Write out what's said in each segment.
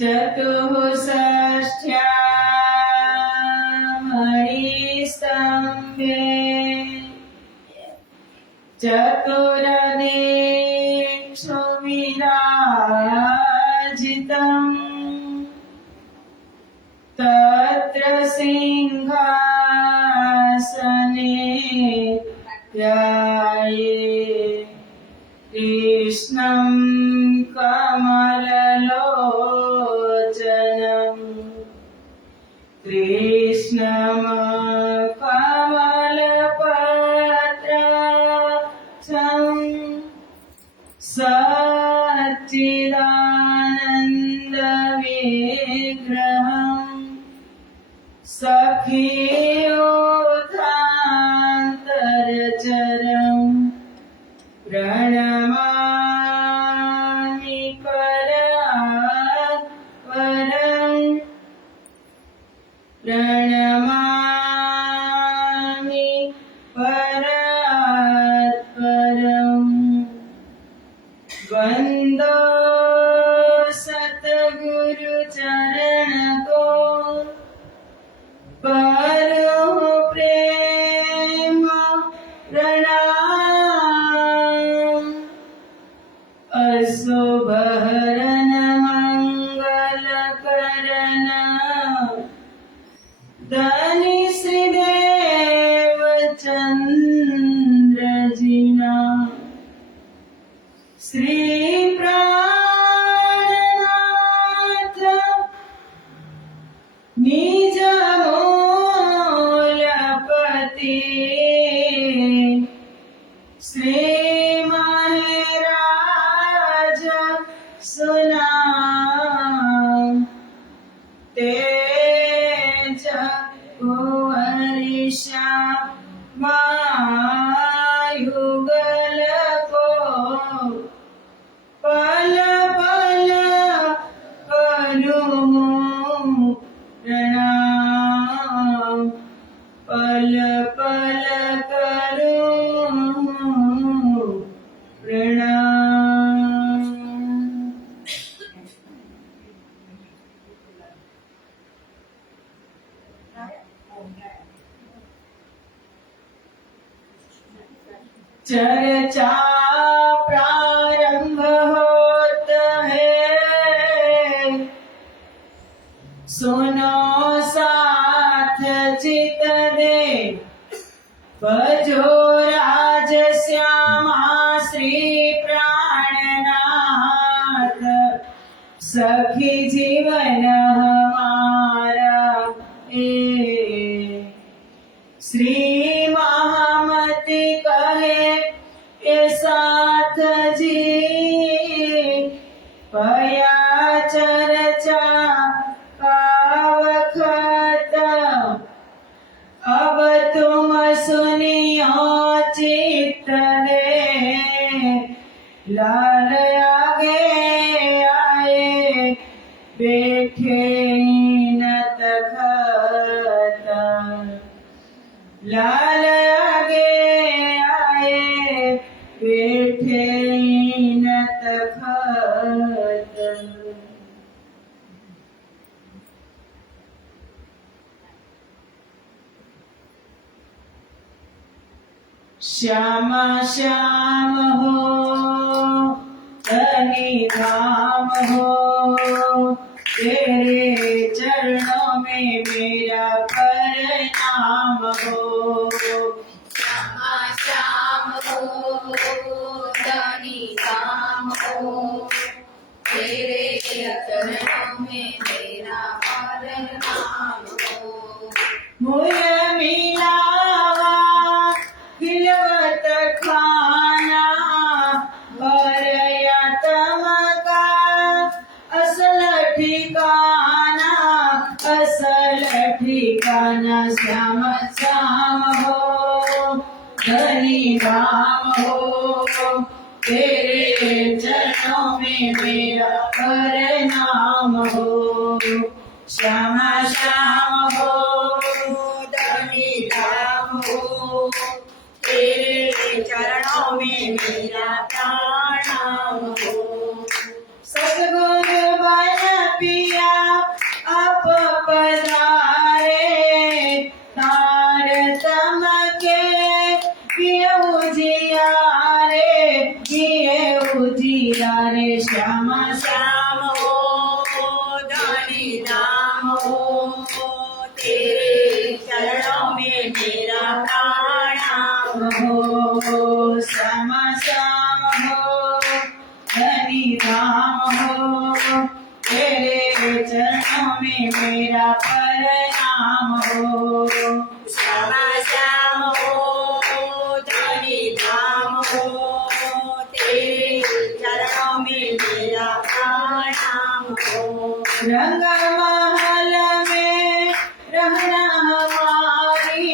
चतुःषष्ट्यामणिस्तम्भे चतुरदिक्षु विराजितम् तत्र सिंहासने ध्याये कृष्णं कमललोचनम् कृष्णं कमलपत्रं सच्चिदानन्दविग्रहम् सखीयुतान्तरचरम् प्रणमामि परात्परम् प्रणमामि परात्परम् वन्दो सद्गुरुचरणको परो प्रेम प्रणाम अशुभहरण मंगलकरण धनी श्रीदेव चंद्रजिना श्री प्राणनाथ निज मूलपति श्री महाराज सुनाम तेज कुंवरिषा मायुगल को पल पल करूं प्रणाम पल पल करूं प्रणाम। चर्चा प्रारंभ होता है सुनो साथ चित दे भजो राज श्यामा श्री प्राणनाथ सखी जीवन हमारा ए श्री महामति कहे ये साथ जी पया चर्चा वखत अब तुम सुनियो चित्त दे लाल आगे आए बैठे न तखत लाल आगे आए बैठे न तखत। श्यामा श्याम हो धनी धाम हो तेरे चरणों में मेरा प्रणाम हो। श्यामा श्याम हो धनी धाम हो तेरे चरणों में मेरा प्रणाम हो। मुझ मिलावा खिलवत खाना भरया तमका असल ठिकाना श्याम श्याम हो धनी धाम हो तेरे चरणों में मेरा प्रणाम हो। श्यामा श्याम हो धनी धाम हो तेरे चरणों में मेरा प्रणाम हो। सद्गुरु बन पी हो श्यामा श्याम हो धनी धाम हो तेरे चरणों में मेरा प्रणाम हो श्यामा श्याम हो धनी धाम हो तेरे चरणों में मेरा प्रणाम हो रंग महल में रहना हमारी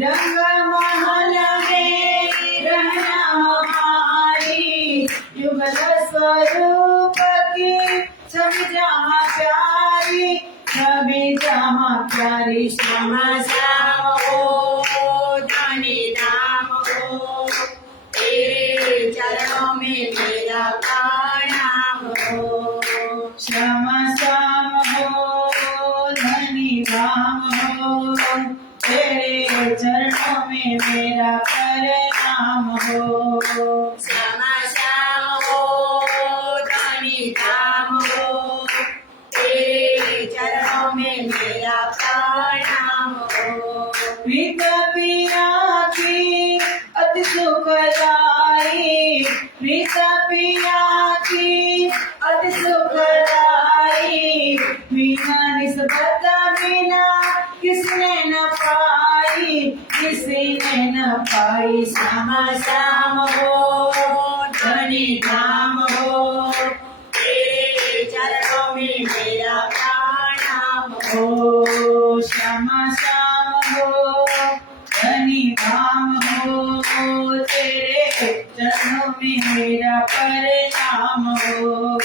रंग महल में रहना हमारी युगल स्वरूप की छवि जहाँ प्यारी छवि जहाँ प्यारी श्यामा श्याम हो धनी धाम हो तेरे चरणों में मेरा प्रणाम हो श्यामा श्याम हो धनी धाम हो तेरे चरणों में मेरा प्रणाम हो श्यामा श्याम हो धनी धाम हो तेरे चरणों में मेरा प्रणाम हो प्रीत पिया की अति सुखदाई प्रीत पिया की अति सुखदाई बिना निस्बत बिना किसने न पाई किसी ने न पाई श्यामा श्याम हो धनी धाम हो तेरे चरणों में मेरा प्रणाम हो हो श्यामा श्याम हो धनी धाम हो तेरे चरणों में मेरा प्रणाम हो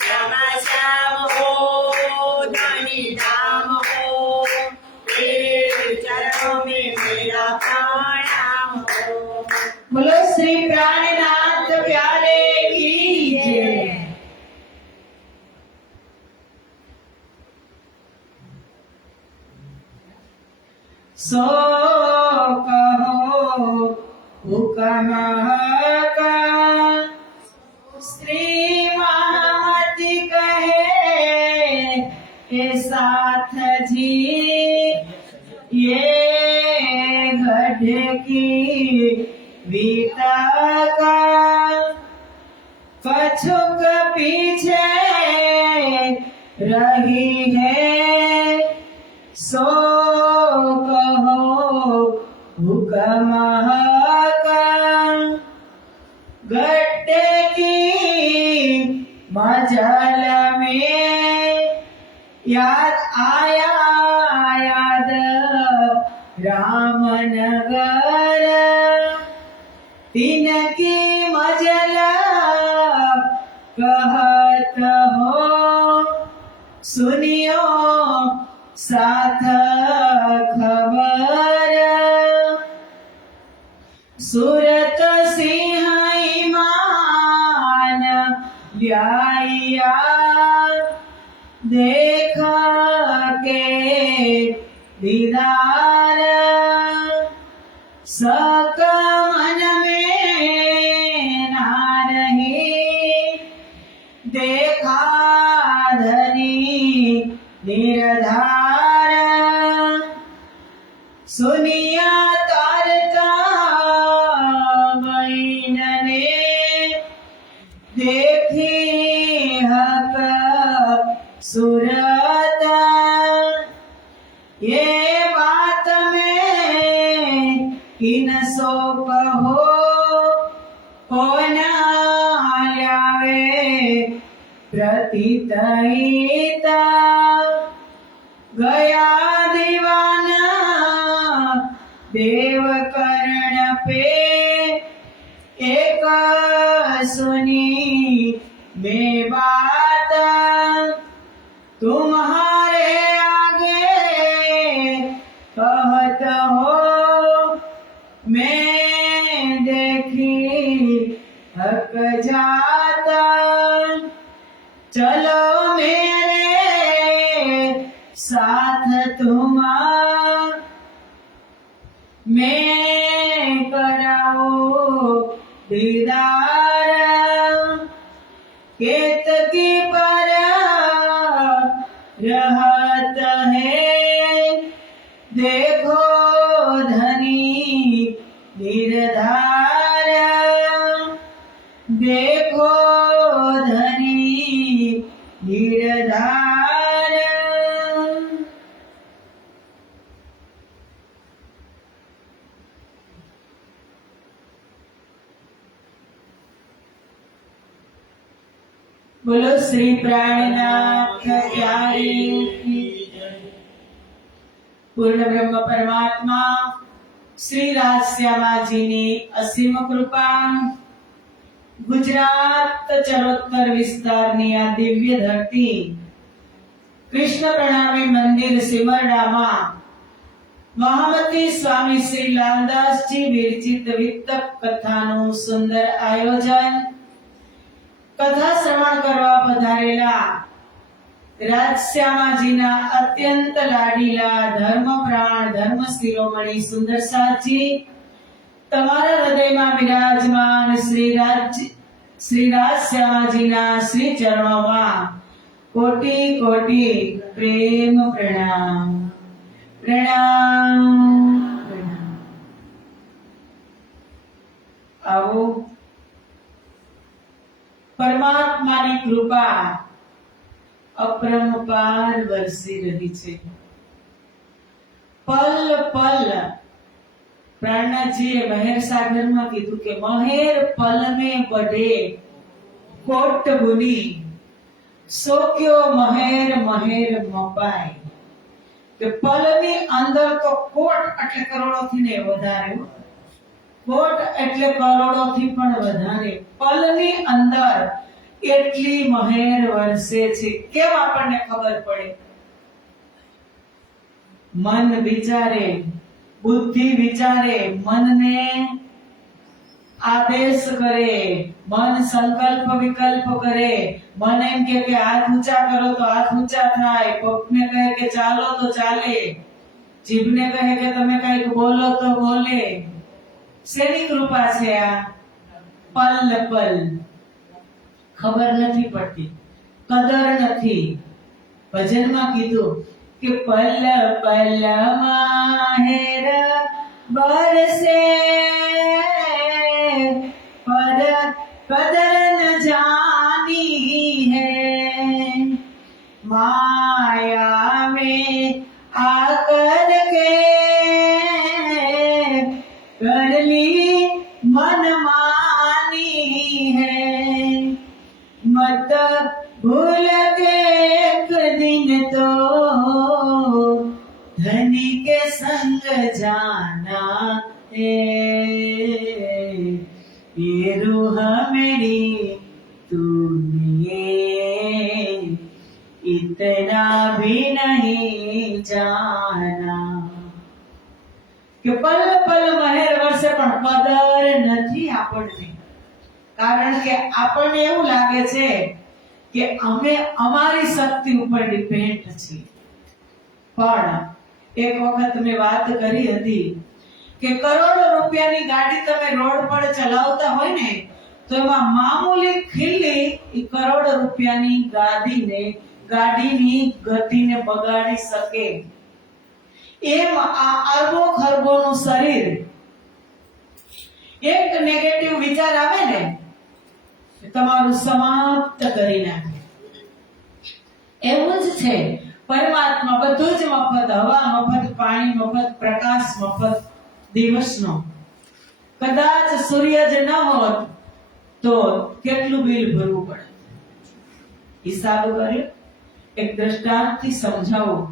श्यामा श्याम हो धनी धाम हो तेरे चरणों में मेरा प्रणाम हो बोलो श्री प्राणनाथ प्यारे की जय। सो कहो हुक्म का श्री महामती कहे के साथ जी ये गड्ढे की बीता का कछुक पीछे रही है सो कहो हुक्म का गड्ढे की मजल में याद आया याद रामनगर तीन की मजल कहत हो सुनियो साथ खबर सूरत सिंह ईमान लिया देख के दीदार सक मन में ना रही देखा धनी निर्धार सुनिया तारता बहन ने देखी हक सूरत ये बात में किन सो कहो कौन आवे प्रतीतहिता गया दीवाना देव कर्ण पे एक सुनी मैं बात तुम्हारे आगे कहत हो मैं देखी हक जाता चलो मेरे साथ तुम मैं कराओ दीदार केतकी पर रहत है देखो धनी ગિરધાર બોલો શ્રી પ્રાણનાથ પ્યારે કી જય। પૂર્ણ બ્રહ્મ પરમાત્મા શ્રી રાજશ્યામાજીની અસીમ કૃપા, ગુજરાત ચરોતર વિસ્તારની આ દિવ્ય ધરતી કૃષ્ણ પ્રણામી મંદિર સિમરડામાં મહામતી સ્વામી શ્રી લાલદાસજી વિરચિત વિતક કથાનું સુંદર આયોજન, કથા શ્રવણ કરવા પધારેલા રાજશ્યામાજીના અત્યંત લાડીલા ધર્મપ્રાણ ધર્મ શિરોમણી સુંદરસાજી, તમારા હૃદયમાં વિરાજમાન શ્રી રાજશ્યામાજીના શ્રી ચરણોમાં કોટી કોટી પ્રેમ પ્રણામ પ્રણામ પ્રણામ। આવો પરમાત્માની કૃપા અપરંપાર વરસી રહી છે। પલ પલ પ્રાણનાથજીએ મહેર સાગરમાં કીધું કે મહેર પલ में बढ़े कोट बुनी सो क्यों महेर महेर मपाय, કે પલની અંદર તો કોટ એટલે કરોડોથી ને વધારે, કોટ એટલે કરોડોથી પણ વધારે, પલની અંદર એટલી મહેર વરસે છે। કેમ આપણને ખબર પડે? મન વિચારે, બુદ્ધિ વિચારે, મનને આદેશ કરે, મન સંકલ્પ વિકલ્પ કરે, મન એમ કે હાથ ઊંચા કરો તો હાથ ઊંચા થાય, પગને કહે કે ચાલો તો ચાલે, જીભને કહે કે તમે કંઈક બોલો તો બોલે। શેની કૃપા છે આ? પલ પલ ખબર નથી પડતી, કદર નથી। ભજનમાં કીધું કે પલ પલ માહેર બરસે પર કદર ન જાની है, माया में आकर के कर ली मनमानी है, मत भूल के एक दिन तो धनी के संग जाना है, ये रूह मेरी तूने इतना भी नहीं जाना। કે પલ પલ મહેર વરસે પણ કદર નથી આપણને, કારણ કે આપણને એવું લાગે છે કે અમે અમારી શક્તિ ઉપર ડિપેન્ડ છીએ। પણ એક વખત મેં વાત કરી હતી કે કરોડો રૂપિયાની ગાડી તમે રોડ પર ચલાવતા હોય ને તો એમાં મામૂલી ખીલ્લી કરોડ રૂપિયાની ગાડીની ગતિને બગાડી શકે। એમ આ અરબો ખરબોનું શરીર એક નેગેટિવ વિચાર આવે ને તમારું સમાપ્ત કરી નાખે। એવું જ છે પરમાત્મા, બધું જ મફત, હવા મફત, પાણી મફત, પ્રકાશ મફત દિવસનો। કદાચ સૂર્ય જ ન હોત તો કેટલું બિલ ભરવું પડે? હિસાબ કર્યો? એક દ્રષ્ટાંતથી સમજાવું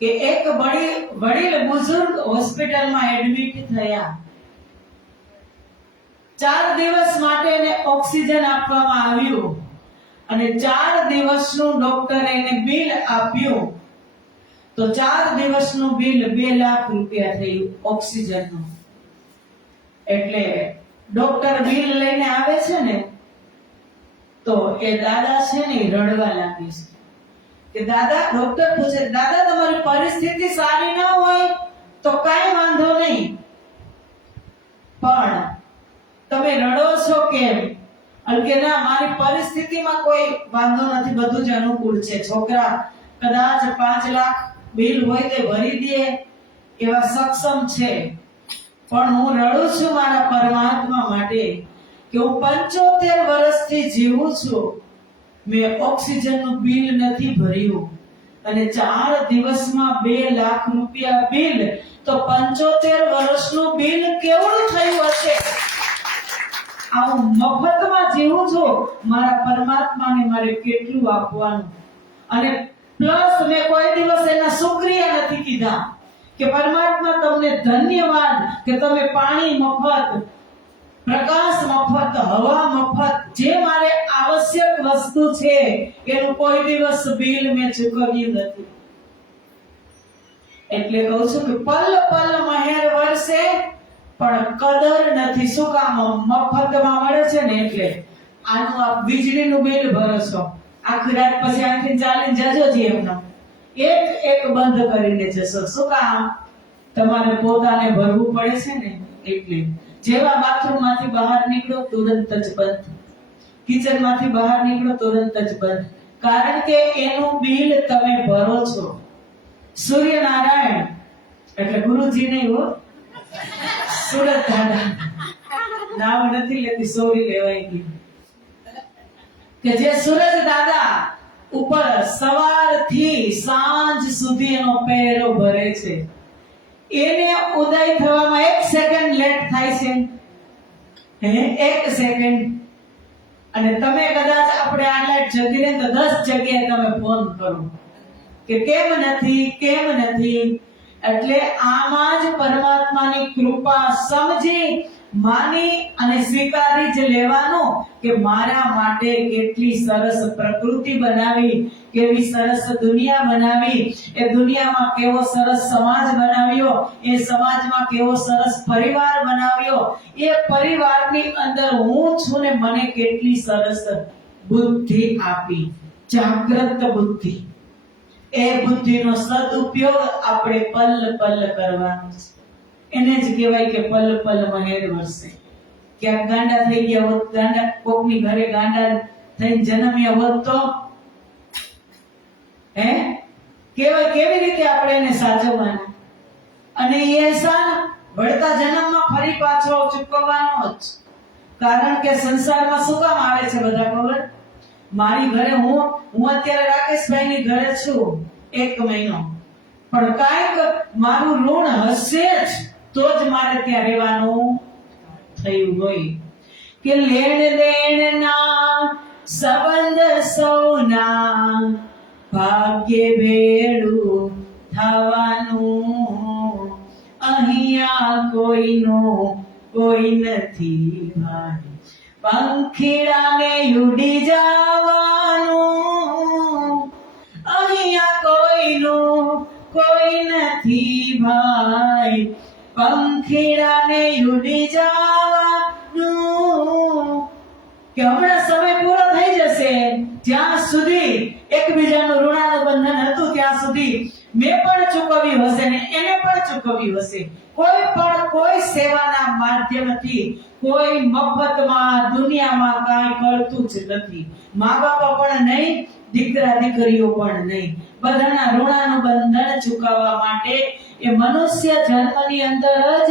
કે એક વડીલ બુઝુર્ગ હોસ્પિટલમાં એડમિટ થયા। 4 દિવસ માટે એને ઓક્સિજન આપવામાં આવ્યું અને 4 દિવસનું ડોક્ટરે એને બિલ આપ્યું તો 4 દિવસનું બિલ 2 લાખ રૂપિયા થયું ઓક્સિજનનું। એટલે ડોક્ટર બિલ લઈને આવે છે ને તો એ દાદા છે ને રડવા લાગે છે કે દાદા, ડોક્ટર પૂછે દાદા તમારી પરિસ્થિતિ સારી ન હોય તો કાઈ વાંધો નહીં, પણ તમે રડો છો કેમ? અને કે ના, મારી પરિસ્થિતિમાં કોઈ વાંધો નથી, બધું જ અનુકૂળ છે, છોકરા કદાચ 5 લાખ બિલ હોય તે ભરી દે એવા સક્ષમ છે, પણ હું રડું છું મારા પરમાત્મા માટે કે હું 75 વર્ષથી જીવું છું મેં ઓક્સિજનનું બિલ નથી ભર્યું અને 4 દિવસમાં 2 લાખ રૂપિયા બિલ, તો 75 વર્ષનું બિલ કેવડું થયું હશે? આવું મફતમાં જીવું છું, મારા પરમાત્માને મારે કેટલું આપવાનું? અને પ્લસ મેં કોઈ દિવસ એના શુક્રિયા નથી કીધા કે પરમાત્મા તમને ધન્યવાદ કે તમે પાણી મફત, પ્રકાશ મફત, હવા મફત, જે મારે આવશ્યક વસ્તુ છે એનું કોઈ દિવસ બિલ મેં ચૂકવ્યું નથી. એટલે કહું છું કે પલ પલ મહેર વરસે પણ કદર નથી. શું કામ? મફતમાં મળે છે ને એટલે. આનું આ વીજળીનું બિલ ભરો છો, આખી રાત પછી અહીંથી ચાલીને જજો જી એમનો, એક બંધ કરીને જશો. શું કામ? તમારે પોતાને ભરવું પડે છે ને એટલે. જેવા બાથરૂમ માંથી બહાર નીકળો તુરંત જ બંધ, કિચન માંથી બહાર નીકળો તુરંત જ બંધ, કારણ કે એનું બિલ તમે ભરો છો. સૂર્યનારાયણ એટલે ગુરુજી નહીં હો, સુરત દાદા, નામ નથી લેતી, સોરી લેવાય ગઈ, કે જે સૂરજ દાદા ઉપર સવારથી સાંજ સુધી એનો પહેરો ભરે છે, એને ઉદય થવામાં 1 સેકન્ડ લેટ થાય છે, 1 સેકન્ડ. અને તમે કદાચ આપણે આ લાઈટ જતી રહે તો 10 જગ્યાએ તમે ફોન કરો કે કેમ નથી. એટલે આમાં જ પરમાત્માની કૃપા સમજી માની અને સ્વીકારી જ લેવાનું કે મારા માટે કેટલી સરસ પ્રકૃતિ બનાવી, કેવી સરસ દુનિયા બનાવી, એ દુનિયામાં કેવો સરસ સમાજ બનાવ્યો, એ સમાજમાં કેવો સરસ પરિવાર બનાવ્યો, એ પરિવારની અંદર હું છું ને મને કેટલી સરસ બુદ્ધિ આપી, જાગૃત બુદ્ધિ. એ બુદ્ધિનો સદુપયોગ આપણે પલ પલ કરવાનો છે. એને જ કહેવાય કે પલ પલ મહેર વરસે. ક્યાંક ગાંડા થઈ ગયા હોત, ગાંડા કોકની ઘરે ગાંડા થઈને જન્મ્યા હોત તો કેવી રીતે આપણે એને સાચવવાના? અને એ એહસાન વળતા જન્મમાં ફરી પાછો ચૂકવવાનો જ. કારણ કે સંસારમાં શું કામ આવે છે બધા ખબર? મારી ઘરે હું અત્યારે રાકેશભાઈની ઘરે છું 1 મહિનો, પણ કાંઈક મારું ઋણ હશે જ તો જ મારે ત્યાં રહેવાનું થયું હોય. કે લેણ દેણના સંબંધ સૌના ભાગ્ય ભેળું થવાનું, અહીંયા કોઈનું કોઈ નથી ભાઈ, પંખીડાને ઉડી જવાનું, અહીંયા કોઈનું કોઈ નથી ભાઈ, પંખીડાને ઉડી જવાનું. કે હમણાં સમય પૂરો થઈ જશે, જ્યાં સુધી એકબીજાનું ઋણાનુબંધન હતું ત્યાં સુધી મેં પણ ચૂકવ્યું હશે ને એને પણ ચૂકવ્યું હશે. કોઈ સેવાના માધ્યમથી કોઈ મફતમાં દુનિયામાં કાંઈ કરતું જ નથી. મા બાપા પણ નહીં, દીકરા દીકરીઓ પણ નહીં. બધાના ઋણાનુબંધન ચૂકવવા માટે એ મનુષ્ય જન્મની અંદર જ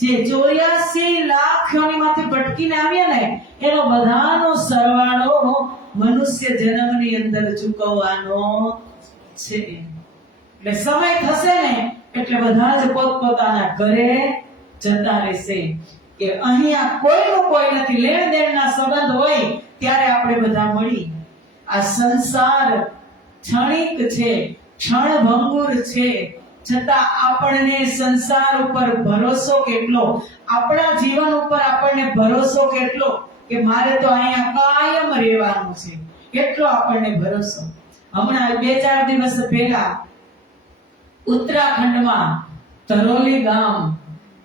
જે 84 લાખ યોનિમાંથી ભટકીને આવ્યા ને એનો બધાનો સરવાળો મનુષ્ય જન્મની અંદર ચૂકવવાનો છે. એટલે સમય થશે ને એટલે બધા જ પોતપોતાના ઘરે જતા રહેશે. કે અહીંયા કોઈનું કોઈ નથી. લેણ દેણના સંબંધ હોય ત્યારે આપણે બધા મળી. આ સંસાર ક્ષણિક છે, ક્ષણભંગુર છે, છતાં આપણને સંસાર ઉપર ભરોસો કેટલો, આપણા જીવન ઉપર આપણને ભરોસો કેટલો કે મારે તો અહીંયા કાયમ રહેવાનું છે, કેટલો આપણને ભરોસો. હમણાં 2-4 દિવસ પહેલા ઉત્તરાખંડમાં ધરોલી ગામ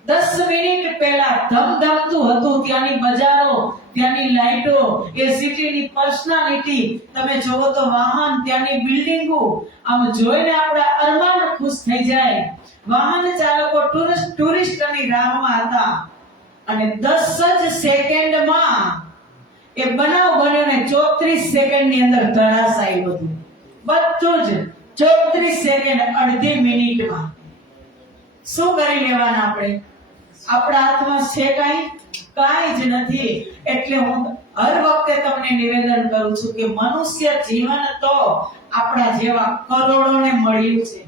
10 મિનિટ પહેલા ધમધમતું હતું. ત્યાંની બજારો, ત્યાંની લાઈટો, એ સિટીની પર્સનાલિટી તમે જોવો તો વાહન, ત્યાંની બિલ્ડિંગો, આમ જોઈને આપણા અરમાન ખુશ થઈ જાય. વાહન ચાલકો ટુરિસ્ટની રાહમાં હતા અને 10 જ સેકન્ડમાં એ બનાવ બન્યો ને 34 સેકન્ડની અંદર ધરાશાયી હતું. બધું જ 34 સેકન્ડ, અડધી મિનિટમાં. શું કરી લેવાના આપણે? આપણા હાથમાં છે કાંઈ જ નથી. એટલે હું હર વખતે તમને નિવેદન કરું છું કે મનુષ્ય જીવન તો આપણા જેવા કરોડોને મળ્યું છે,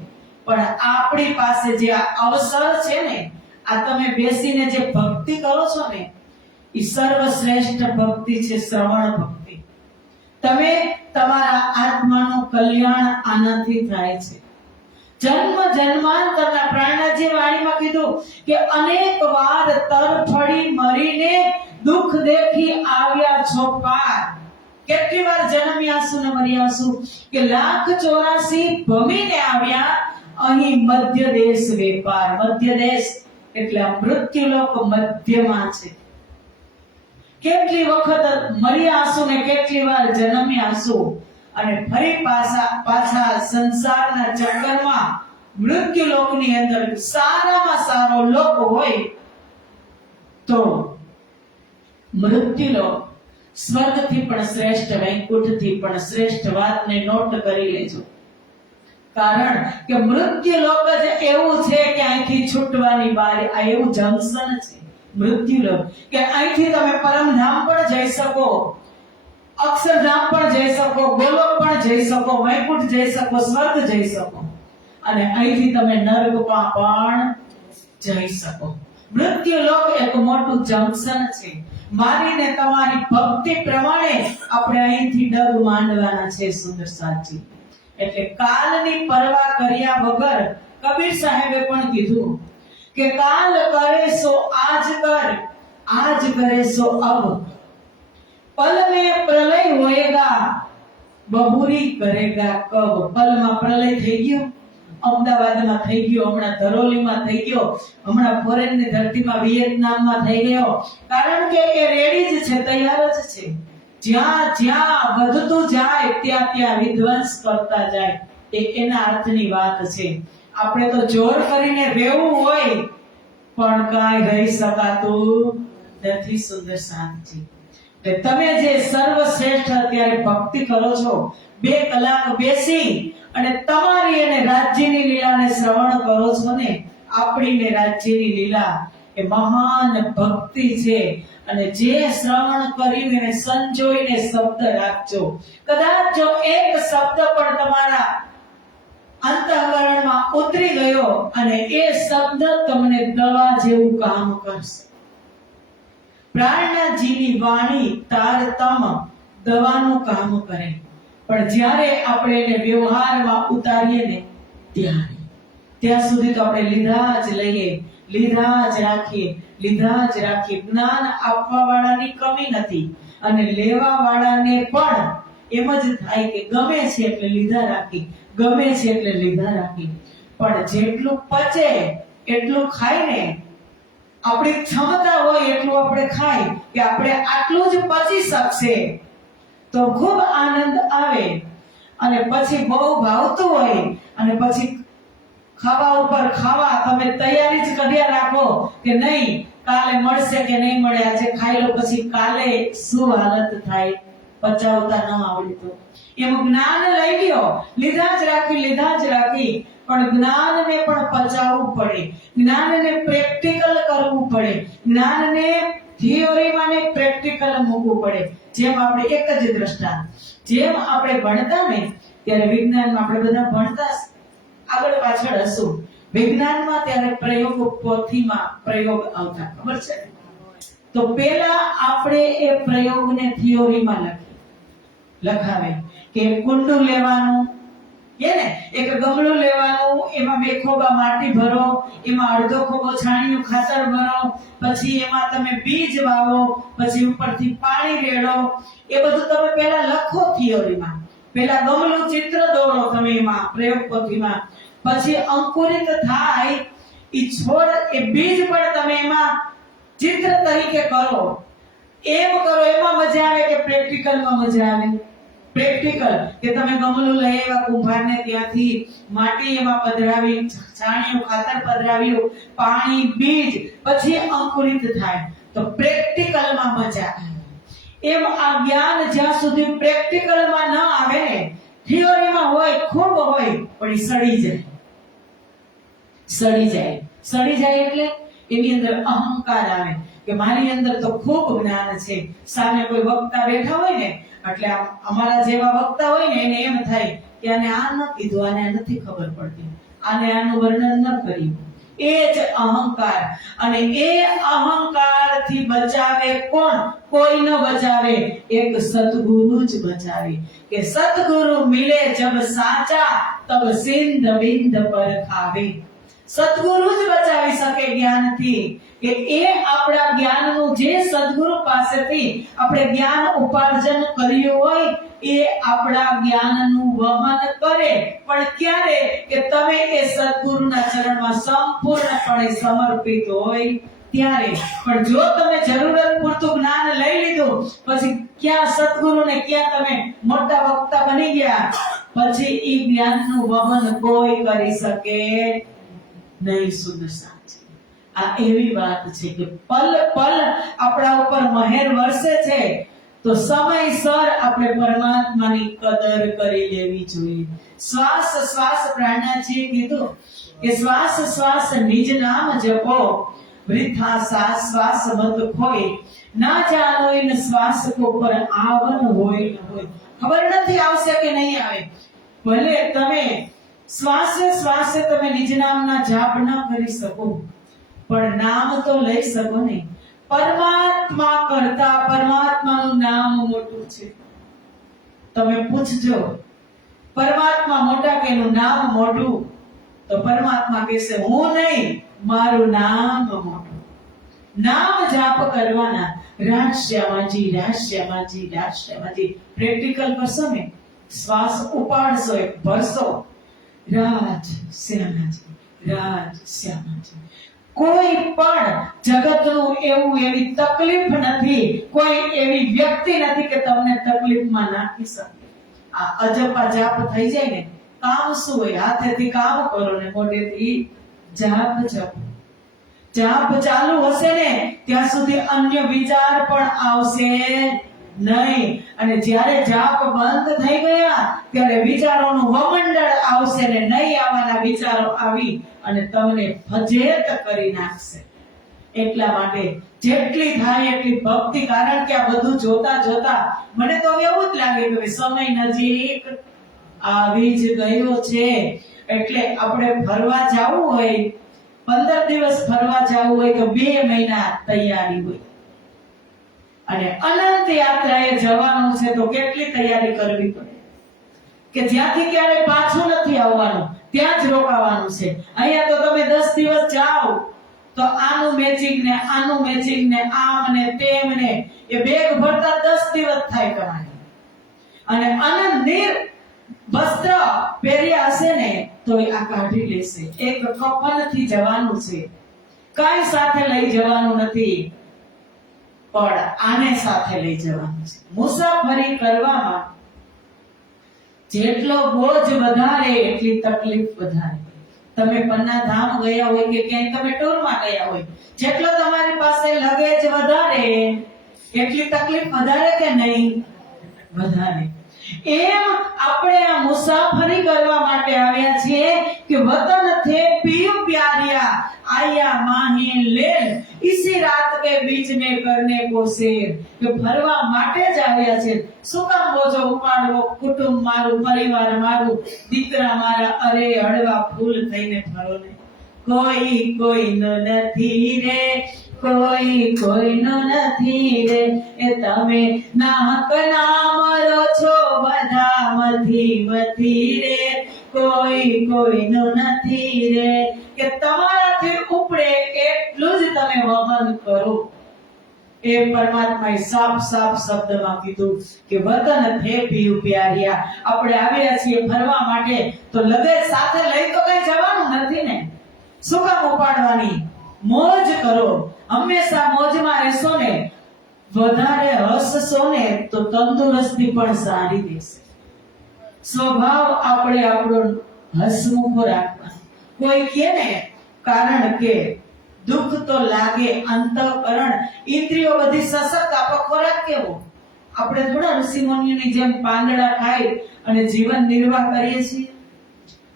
પણ આપણી પાસે જે આ અવસર છે ને, આ તમે બેસીને જે ભક્તિ કરો છો ને, એ સર્વશ્રેષ્ઠ ભક્તિ છે, શ્રવણ ભક્તિ. તમે તમારા આત્માનું કલ્યાણ આનાથી થાય છે. જન્મ જન્માંતરના પ્રાણનાથજી વાણીમાં કીધું કે અનેક વાર તરફડી મરીને દુઃખ દેખી આવ્યા છો પાર. કેટલી વાર જન્મ્યાસુ ને મર્યાસુ કે 1,84,000 ભમીને આવ્યા અહીં મધ્ય દેશ વેપાર. મધ્ય દેશ એટલે મૃત્યુલોક મધ્યમાં છે. કેટલી વખત મર્યાસુ ને કેટલી વાર જન્મ્યાસુ અને ફરી પાછા સંસારના ચક્કરમાં મૃત્યુલોકની અંદર સારામાં સારો લોક હોય તો મૃત્યુલોક સ્વર્ગથી પણ શ્રેષ્ઠ, વૈકુંઠથી પણ શ્રેષ્ઠ. વાતને નોટ કરી લેજો. કારણ કે મૃત્યુલોક જ એવું છે કે અહીંથી છૂટવાની બારી, આ એવું જંકશન છે મૃત્યુલોક કે અહીંથી તમે પરમધામ પણ જઈ શકો, અક્ષરધામ પણ જઈ શકો, ગોલોક પણ જઈ શકો, વૈકુંઠ જઈ શકો, સ્વર્ગ જઈ શકો, અને અહીંથી તમે નરકમાં પણ જઈ શકો. મૃત્યુલોક એક મોટું જંકશન છે. મારીને તમારી ભક્તિ પ્રમાણે આપણે અહીંથી ડગ માંડવાના છે સુંદર સાચી. એટલે કાલની પરવા કર્યા વગર કબીર સાહેબે પણ કીધું કે કાલ કરે સો આજ કર, આજ કરે સો અબ, पल में प्रलय होएगा, बबूरी करेगा कब. पलમાં પ્રલય થઈ ગયો, અમદાવાદમાં થઈ ગયો, હમણાં ધરોલીમાં થઈ ગયો, હમણાં ફોરેનની ધરતીમાં વિયેતનામમાં થઈ ગયો. કારણ કે એ રેડી જ છે, તૈયાર જ છે. જ્યાં જ્યાં વધતું જાય ત્યાં ત્યાં વિધ્વંસ કરતા જાય. એ એના અર્થની વાત છે. આપણે તો જોર કરીને રહેવું હોય પણ કાંઈ રહી શકાતું નથી. સુંદર શાંતિ. તમે જે સર્વશ્રેષ્ઠ અત્યારે ભક્તિ કરો છો, 2 કલાક બેસી અને તમારી અને રાજ્યની લીલાને શ્રવણ કરો છો ને, આપણી ને રાજ્યની લીલા એ મહાન ભક્તિ છે. અને જે શ્રવણ કર્યું એને સંજોઈને શબ્દ રાખજો. કદાચ જો એક શબ્દ પણ તમારા અંતઃકરણમાં ઉતરી ગયો અને એ શબ્દ તમને દવા જેવું કામ કરશે. પ્રાણનાથજીની વાણી તારતમ દવાનું કામ કરે, પણ જ્યારે આપણે એને વ્યવહારમાં ઉતારીએ ને ત્યાં સુધી તો આપણે લીધા જ લઈએ, લીધા જ રાખીએ, લીધા જ રાખીએ. જ્ઞાન આપવા વાળાની કમી નથી અને લેવા વાળાને પણ એમ જ થાય કે ગમે છે એટલે લીધા રાખી, ગમે છે એટલે લીધા રાખી. પણ જેટલું પચે એટલું ખાઈને, આપણી ક્ષમતા હોય એટલું આપણે ખાઈ કે આપણે આટલું જ પચી શકશે તો ખૂબ આનંદ આવે. અને પછી બહુ ભાવતું હોય અને પછી ખાવા ઉપર ખાવા તમે તૈયારી જ કર્યા રાખો કે નહીં કાલે મળશે કે નહીં મળે, આજે ખાઈ લો પછી કાલે શું હાલત થાય પચાવતા ન આવડે તો. એમ જ્ઞાન લઈ લ્યો, લીધા જ રાખી, લીધા જ રાખી, પણ જ્ઞાનને પણ પચાવવું પડે, જ્ઞાનને પ્રેક્ટિકલ કરવું પડે, જ્ઞાનને થિયરીમાં ને પ્રેક્ટિકલ મૂકવું પડે. જેમ આપણે એક જ દ્રષ્ટાંત, જેમ આપણે ભણતા ને ત્યારે વિજ્ઞાનમાં આપણે બધા ભણતા આગળ પાછળ હશું, વિજ્ઞાનમાં ત્યારે પ્રયોગ પોથીમાં પ્રયોગ આવતા, ખબર છે? તો પેલા આપણે એ પ્રયોગને થિયરીમાં લખાવે કે કુંડું લેવાનું, કે ને એક ગમલું લેવાનું, એમાં 2 ખોબા માટી ભરો, એમાં અડધો ખોબો છાણિયું ખાતર ભરો, પછી એમાં તમે બીજ વાવો, પછી ઉપરથી પાણી રેડો. એ બધું તમે પહેલા લખો થિયરીમાં. પહેલા ગમલું ચિત્ર દોરો તમે એમાં પ્રયોગ પોથીમાં, પછી અંકુરિત થાય ઈ છોડ, એ બીજ પણ તમે એમાં ચિત્ર તરીકે કરો. એમ કરો, એમાં મજા આવે કે પ્રેક્ટિકલમાં મજા આવે? પ્રેક્ટિકલ કે તમે ગમલું લઈ આવ્યા કુંભારને, ત્યાંથી માટી એમાં પધરાવી, છાણિયું ખાતર પધરાવ્યું, પાણી, બીજ, પછી અંકુરિત થાય, તો પ્રેક્ટિકલમાં મજા આવે. એમ આ જ્ઞાન જ્યાં સુધી પ્રેક્ટિકલમાં ન આવે ને, થિયરીમાં હોય, ખૂબ હોય, પણ એ સડી જાય. સડી જાય એટલે એની અંદર અહંકાર આવે. કે મારી અંદર તો ખૂબ જ્ઞાન છે. સામે કોઈ વક્તા બેઠા હોય ને એટલે અમારા જેવા વક્તા હોય ને એને એમ થાય કે આને આ ન કીધું, આને નથી ખબર પડતી, આને આનું વર્ણન ન કર્યું. એ જ અહંકાર. અને એ અહંકારથી બચાવે કોણ? કોઈ ન બચાવે, એક સદગુરુ જ બચાવે. કે સદગુરુ મિલે જબ સાચા તબ સિંધ બિંદ પર ખાવે. સદગુરુ જ બચાવી શકે જ્ઞાનથી. કે એ આપણા જ્ઞાનનું જે સદગુરુ પાસેથી આપણે જ્ઞાન ઉપાર્જન કર્યું હોય એ આપણા જ્ઞાનનું વહન કરે. પણ ક્યારે? કે તમે એ સદગુરુના ચરણમાં સંપૂર્ણપણે સમર્પિત હોય ત્યારે. પણ જો તમે જરૂરત પૂરતું જ્ઞાન લઈ લીધું પછી ક્યાં સદગુરુને ક્યાં તમે મોટા વક્તા બની ગયા, પછી એ જ્ઞાનનું વહન કોઈ કરી શકે નહીં. શુદ્ધ સાચી આ એવી વાત છે કે પલ પલ આપણા ઉપર મહેર વરસે છે તો સમયસર આપણે પરમાત્માની કદર કરી લેવી જોઈએ. શ્વાસ શ્વાસ પ્રાણનાથજીએ કીધું કે શ્વાસ શ્વાસ નિજ નામ જપો, વૃથા શ્વાસ શ્વાસ મત ખોય, ના જાનો ઇન શ્વાસ કો પર આવન હોય ન હોય. ખબર નથી આવશે કે નહીં આવે. ભલે તમે શ્વાસે શ્વાસે તમે નિજ નામના જાપ ન કરી શકો પણ નામ તો લઈ શકો ને. પરમાત્મા કરતા પરમાત્માનું નામ મોટું છે. તમે પૂછજો પરમાત્મા મોટા કે એનું નામ મોટું? તો પરમાત્મા કહેશે હું નહીં, મારું નામ મોટું. નામ જાપ કરવાના. રાશ્યામાજી રાશ્યામાજી રાશ્યામાજી પ્રેક્ટિકલ કરશો ને, શ્વાસ ઉપાડશો એક ભરશો, રાજ શ્યામાજી રાજ શ્યામાજી. કોઈ પણ જગતનું એવું એવી તકલીફ નથી, કોઈ એવી વ્યક્તિ નથી કે તમને તકલીફમાં નાખી શકે. આ અજપા જાપ થઈ જાય ને, કામ શું હોય? હાથેથી કામ કરો ને મોઢેથી જાપ જપો. જાપ ચાલુ હશે ને ત્યાં સુધી અન્ય વિચાર પણ આવશે નહીં. અને જ્યારે જાપ બંધ થઈ ગયા ત્યારે વિચારોનું વમંડળ આવશે ને નહીં આવવાના વિચારો આવી અને તમને ફજેત કરી નાખશે. એટલા માટે જેટલી થાય એટલી ભક્તિ. કારણ કે આ બધું જોતા જોતા મને તો એવું જ લાગે કે સમય નજીક આવી જ ગયો છે. એટલે આપણે ફરવા જવું હોય, 15 દિવસ ફરવા જવું હોય તો 2 મહિના તૈયારી હોય. અને અનંત યાત્રાએ જવાનું છે તો કેટલી તૈયારી કરવી પડે કે જ્યાંથી ક્યારે પાછું નથી આવવાનું, ત્યાં જ રોકાવાનું છે. અહીંયા તો તમે 10 દિવસ જાઓ તો આનું મેચિંગ ને આનું મેચિંગ ને આમ ને તેમ ને એ બેગ ભરતા 10 દિવસ થાય તમારે. અને અનંત વસ્ત્ર પહેર્યા હશે ને તો આ કાઢી લેશે. એક કફનથી જવાનું છે, કાંઈ સાથે લઈ જવાનું નથી, પણ આને સાથે લઈ જવાનું છે. મુસાફરી કરવામાં જેટલો બોજ વધારે એટલી તકલીફ વધારે. તમે પન્ના ધામ ગયા હોય કે ક્યાંય તમે ટૂરમાં ગયા હોય, જેટલો તમારી પાસે લગેજ વધારે એટલી તકલીફ વધારે કે નહીં? વધારે. એમ આપણે આ મુસાફરી કરવા માટે આવ્યા છીએ કે વતન થે પીયુ પ્યારિયા આયા માહે લેલ इसी रात के बीच में करने को शेर. કે ફરવા માટે જ આવ્યા છે. શું કામ બોજો ઉપાડવો? કુટુંબ મારું, પરિવાર મારું, દીકરા મારા, અરે હળવા ફૂલ થઈને ફરો ને. કોઈ કોઈનો નથી રે, કોઈ કોઈનો નથી રે, એ તમે નાકના મરો છો બધા મથી રે. કોઈ કોઈનો નથી રે, કે તમારાથી ઉપડે એટલું જ તમે વહન કરો. એ પરમાત્માએ સાફ સાફ શબ્દમાં કીધું કે વતન થે પીયુ પ્યારિયા. આપણે આવ્યા છીએ ફરવા માટે તો લગેજ સાથે લઈ તો કઈ જવાનું નથી ને. શું કામ ઉપાડવાની? મોજ કરો. હંમેશા મોજમાં રહેશો ને, વધારે હસશો ને તો તંદુરસ્તી પણ સારી રહેશે. સ્વભાવ આપણે આપણો હસમુખો રાખવાનો. કોઈ કહે ને કારણ કે દુઃખ તો લાગે, અંતઃકરણ ઇન્દ્રિયો બધી સશક્ત. આપણો ખોરાક કેવો? આપણે થોડા ઋષિમુનિઓની જેમ પાંદડા ખાઈ અને જીવન નિર્વાહ કરીએ છીએ.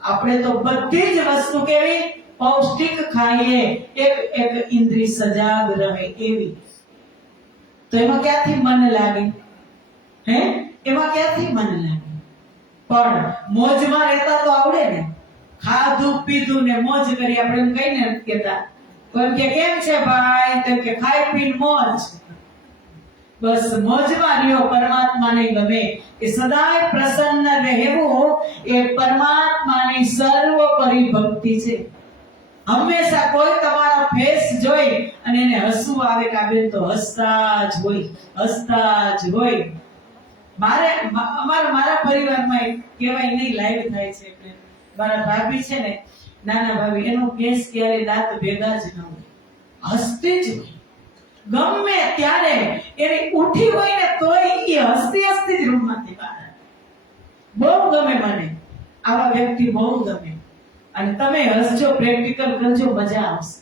આપણે તો બધી જ વસ્તુ કેવી પૌષ્ટિક ખાઈએ, એક ઇન્દ્રિય સજાગ રહે એવી. તો એમાં ક્યાંથી મન લાગે? એમાં ક્યાંથી મન લાગે? પણ મોજમાં રહેતા તો આવડે ને. ખાધું પીધું ને મોજ કરી, આપણે એમ કહીને નથી કહેતા. કોઈ કે કેમ છે ભાઈ? તો કે ખાઈ પીને મોજ. બસ મોજમાં રહ્યો, પરમાત્માને ગમે. એ સદાય પ્રસન્ન રહેવું એ પરમાત્માની સર્વોપરી ભક્તિ છે. હંમેશા કોઈ તમારા ફેસ જોઈ અને એને હસવું આવે કે આ બેન તો હસતા જ હોય. મારા પરિવારમાં એક કહેવાય નહીં, લાઈવ થાય છે એટલે મારા ભાભી છે ને, નાના ભાભી, એનો કેસ ક્યારે દાંત ભેગા જ ન હોય, હસતી જ હોય. ગમે ત્યારે એની ઉઠી હોય ને તોય એ હસતી જ રૂમમાંથી બહાર આવે. બહુ ગમે મને આવા વ્યક્તિ, બહુ ગમે. અને તમે હસજો, પ્રેક્ટિકલ કરજો, મજા આવશે.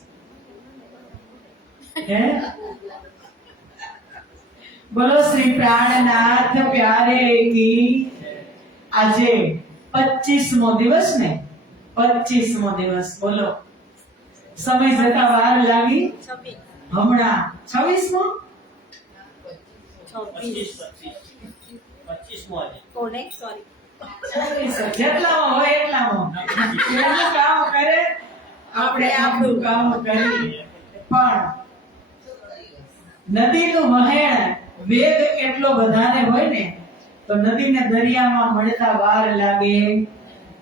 બોલો શ્રી પ્રાણનાથ પ્યારે કી. આજે 25મો દિવસ ને, 25મો દિવસ. બોલો, સમય જતા વાર લાગી. હમણાં 26મો 25મો જેટલામાં હોય એટલામાં એનું કામ કરે, આપણે આપણું કામ કરીએ. પણ નદીનું વહેણ વેગ એટલો વધારે હોય ને તો નદીને દરિયામાં મળતા વાર લાગે,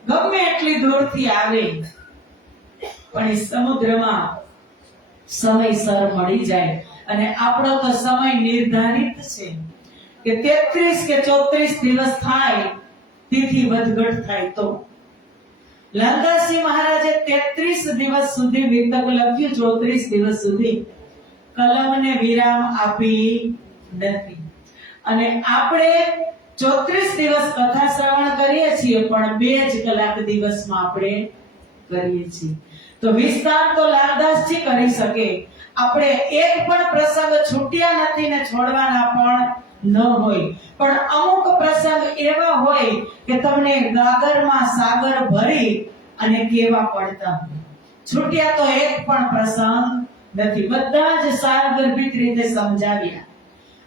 ગમે એટલી દૂરથી આવે, પણ એ સમુદ્રમાં સમયસર મળી જાય. અને આપણો તો સમય નિર્ધારિત છે કે 33 કે 34 દિવસ થાય, તિથિ વધઘટ થાય. તો લાલદાસજી મહારાજે 33 દિવસ સુધી વિતક લખ્યું, 34 દિવસ સુધી કલમને વિરામ આપી નથી. અને આપણે 34 દિવસ કથા શ્રવણ કરીએ છીએ, પણ 2 જ કલાક દિવસમાં આપણે કરીએ છીએ. તો વિસ્તાર તો લાલદાસજી કરી શકે. આપણે એક પણ પ્રસંગ છૂટ્યા નથી ને છોડવાના પણ ન હોય. પણ અમુક પ્રસંગ એવા હોય કે તમને ગાગરમાં સાગર ભરી અને કેવા પડતા હોય. છૂટ્યા તો એક પણ પ્રસંગ નથી, બધા જ સારગર્ભિત રીતે સમજાવ્યા.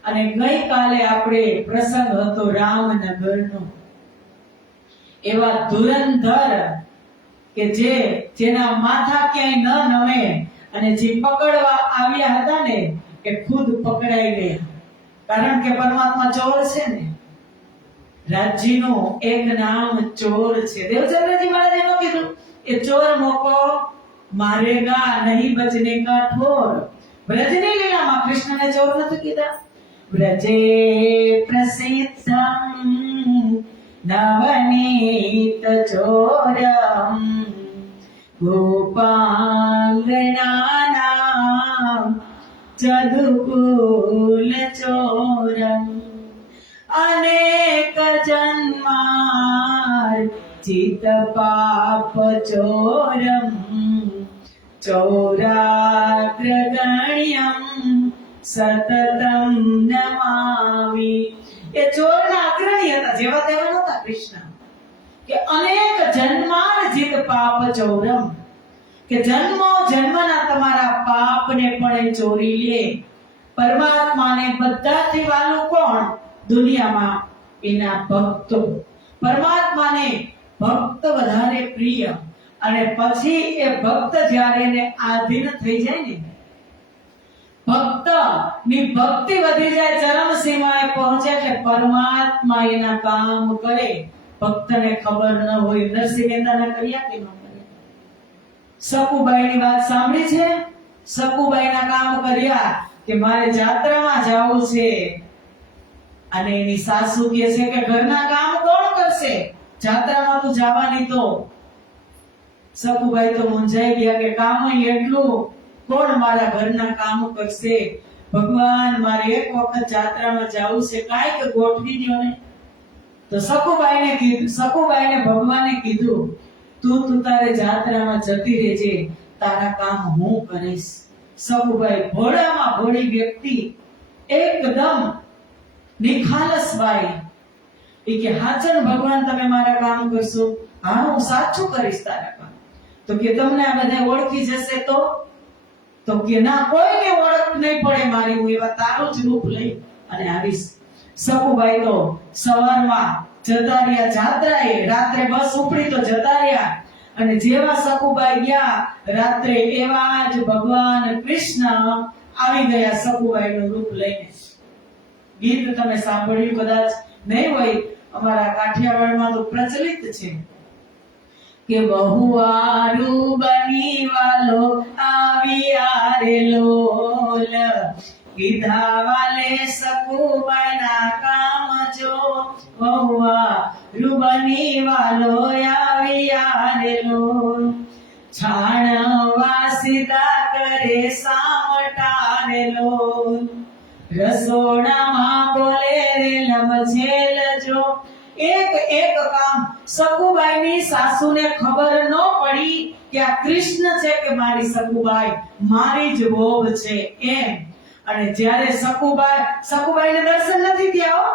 અને ગઈકાલે આપણે પ્રસંગ હતો રામનગરનો. એવા ધુરંધર કે જેના માથા ક્યાંય ન નમે અને જે પકડવા આવ્યા હતા ને એ ખુદ પકડાઈ ગયા. કારણ કે પરમાત્મા ચોર છે ને, રાજ્યનું એક નામ ચોર છે. દેવચંદ્રજી મહારાજે એનું કીધું, એ ચોર મોકો મારેગા નહીં બચને કા ઠોર. બ્રજની લીલામાં કૃષ્ણને ચોર નથી કીધા. વ્રજે પ્રસિદ્ધમ નવનીત ચોરમ ગોપાંગનાનામ ચદુકુલ ચોરમ અનેક જન્માર ચિત પાપ ચોરમ ચોરાગ્રગણ્યમ સતતમ નમામિ. એ ચોરના અગ્રણી હતા, જેવા તેવા નહોતા કૃષ્ણ. કે અનેક જન્માર્જિત પાપ ચોરમ, કે જન્મો જન્મના તમારા પાપને પણ એ ચોરી લે. પરમાત્માને બધાથી વાલું કોણ દુનિયામાં? એના ભક્તો. પરમાત્માને ભક્ત વધારે પ્રિય. અને પછી એ ભક્ત જ્યારે એને આધીન થઈ જાય ને, ભક્ત ની ભક્તિ વધી જાય, ચરમ સીમાએ પહોંચે, એટલે પરમાત્મા એના કામ કરે. ભક્તને ખબર ન હોય. નરસિંહ મહેતાના કર્યા કે ન કર્યા? સકુબાઈની વાત સાંભળી છે? સકુબાઈના કામ કર્યા કે મારે જાત્રામાં જવું છે, અને એની સાસુ કહે છે કે ઘરના કામ કોણ કરશે? જાત્રામાં તું જવાની તો. સકુબાઈ તો મૂંઝાઈ ગયા કે કામ એટલું, કોણ મારા ઘરના કામ કરશે? ભગવાન, મારે એક વખત જાત્રામાં જવું છે, કાંઈક ગોઠવી દો ને. તો સકુબાઈને ભગવાને કીધું, તું તારે જાત્રામાં જતી રહેજે, તારા કામ હું કરીશ. સકુબાઈ ભોળામાં ભોળી વ્યક્તિ, એકદમ નિખાલસ બાઈ. એ કે હાચન ભગવાન, તમે મારા કામ કરશો? હા, હું સાચું કરીશ તારા કામ. તો કે તમને આ બધા ઓળખી જશે તો કે ના, કોઈને ઓળખ નહીં પડે મારી, હું એવા તારું જ રૂપ લઈ અને આવીશ. સકુબાઈ તો સવારમાં જતા રહ્યા જાત્રાએ, રાત્રે બસ ઉપડી તો જતા રહ્યા. અને જેવા સકુબાઈ ગયા રાત્રે, એવા જ ભગવાન કૃષ્ણ આવી ગયા સકુબાઈનું રૂપ લઈને. ગીત તમે સાંભળ્યું કદાચ નહીં હોય, અમારા કાઠિયાવાડમાં તો પ્રચલિત છે કે બહુવારું બની વાલો આવ્યા રે લોલ, કીધા વાલે સકુબાઈના કામ જો, બહુવારું બની વાલો આવ્યા રે લોલ, છાણવા સીધા કરે સામટા રે લોલ, રસોડામાં બોલે રે લમછેલ જો. એક એક કામ સકુબાઈની સાસુને ખબર ન પડી કે આ કૃષ્ણ છે કે મારી સકુબાઈ, મારી જ વહુ છે એમ. અને જ્યારે સકુબાઈને દર્શન નથી થયા,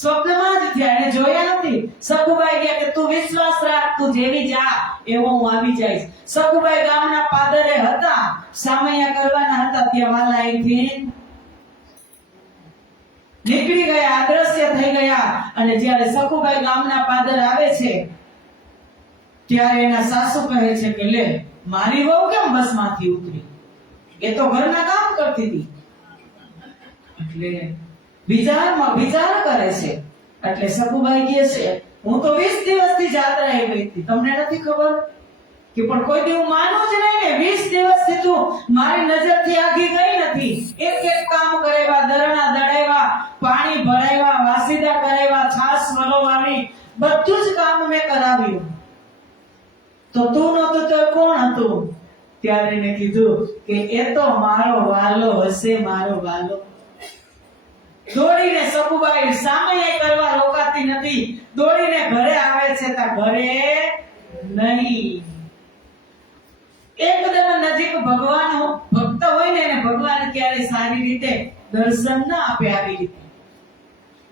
સ્વપ્નમાં જ થયા, એને જોયા નથી. સકુબાઈ ગયા કે તું વિશ્વાસ રાખ, તું જેવી જા એવો હું આવી જઈશ. સકુબાઈ ગામના પાદરે હતા, સામૈયા કરવાના હતા, ત્યાં વાલા અહીંથી નીકળી ગયા, અદ્રશ્ય થઈ ગયા. અને જ્યારે સકુબાઈ ગામના પાદર આવે છે ત્યારે એના સાસુ કહે છે કે લે, મારી વહુ કેમ બસમાંથી ઉતરી, એ તો ઘરના કામ કરતી હતી. એટલે વિચાર કરે છે. એટલે સકુબાઈ કહે છે, હું તો 20 દિવસથી જાત્રાએ ગઈ હતી, તમને નથી ખબર કે પણ કોઈ દી હું માનું જ નહીં ને, 20 દિવસથી તું મારી નજરથી આઘી ગઈ નથી. એક એક કામ કરેવા, દરણા દડાવ્યા, પાણી ભરાવ્યા, વાસીદા કરાવ્યા, છાસ વલોવાવી, બધું જ કામ મેં કરાવ્યું. તો તું નહોતું તો કોણ હતું? ત્યારે એને કીધું કે એ તો મારો વાલો હશે, મારો વાલો. દોડીને સકુબાઈ સામે કરવા રોકાતી નથી, દોડીને ઘરે આવે છે, તા ઘરે નહીં. એકદમ નજીક ભગવાન ભક્ત હોય ને, એને ભગવાન ક્યારે સારી રીતે દર્શન ના આપે. આવી રીતે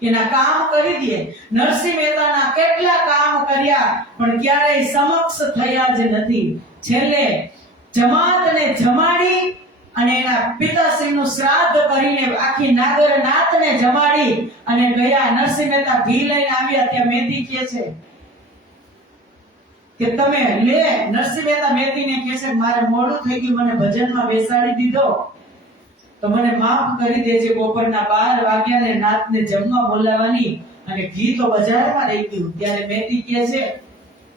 એના કામ કરી દે. નરસિંહ મહેતાના કેટલા કામ કર્યા પણ ક્યારેય સમક્ષ થયા જ નથી. છેલ્લે જમાતને જમાડી અને એના પિતાશ્રીનું શ્રાદ્ધ કરીને આખી નાગરનાથને જમાડી અને ગયા. નરસિંહ મહેતા ઘી લઈને આવ્યા, ત્યાં મેથી કહે છે કે તમે લે. નરસિંહ મહેતા મેથીને કહે છે મારે મોડું થઈ ગયું, મને ભજનમાં બેસાડી દીધો તો મને માફ કરી દેજે. બપોરના 12 વાગ્યા ને નાથને જમવા બોલાવવાની અને ઘી તો બજારમાં રહી ગયું. ત્યારે મેથી કહે છે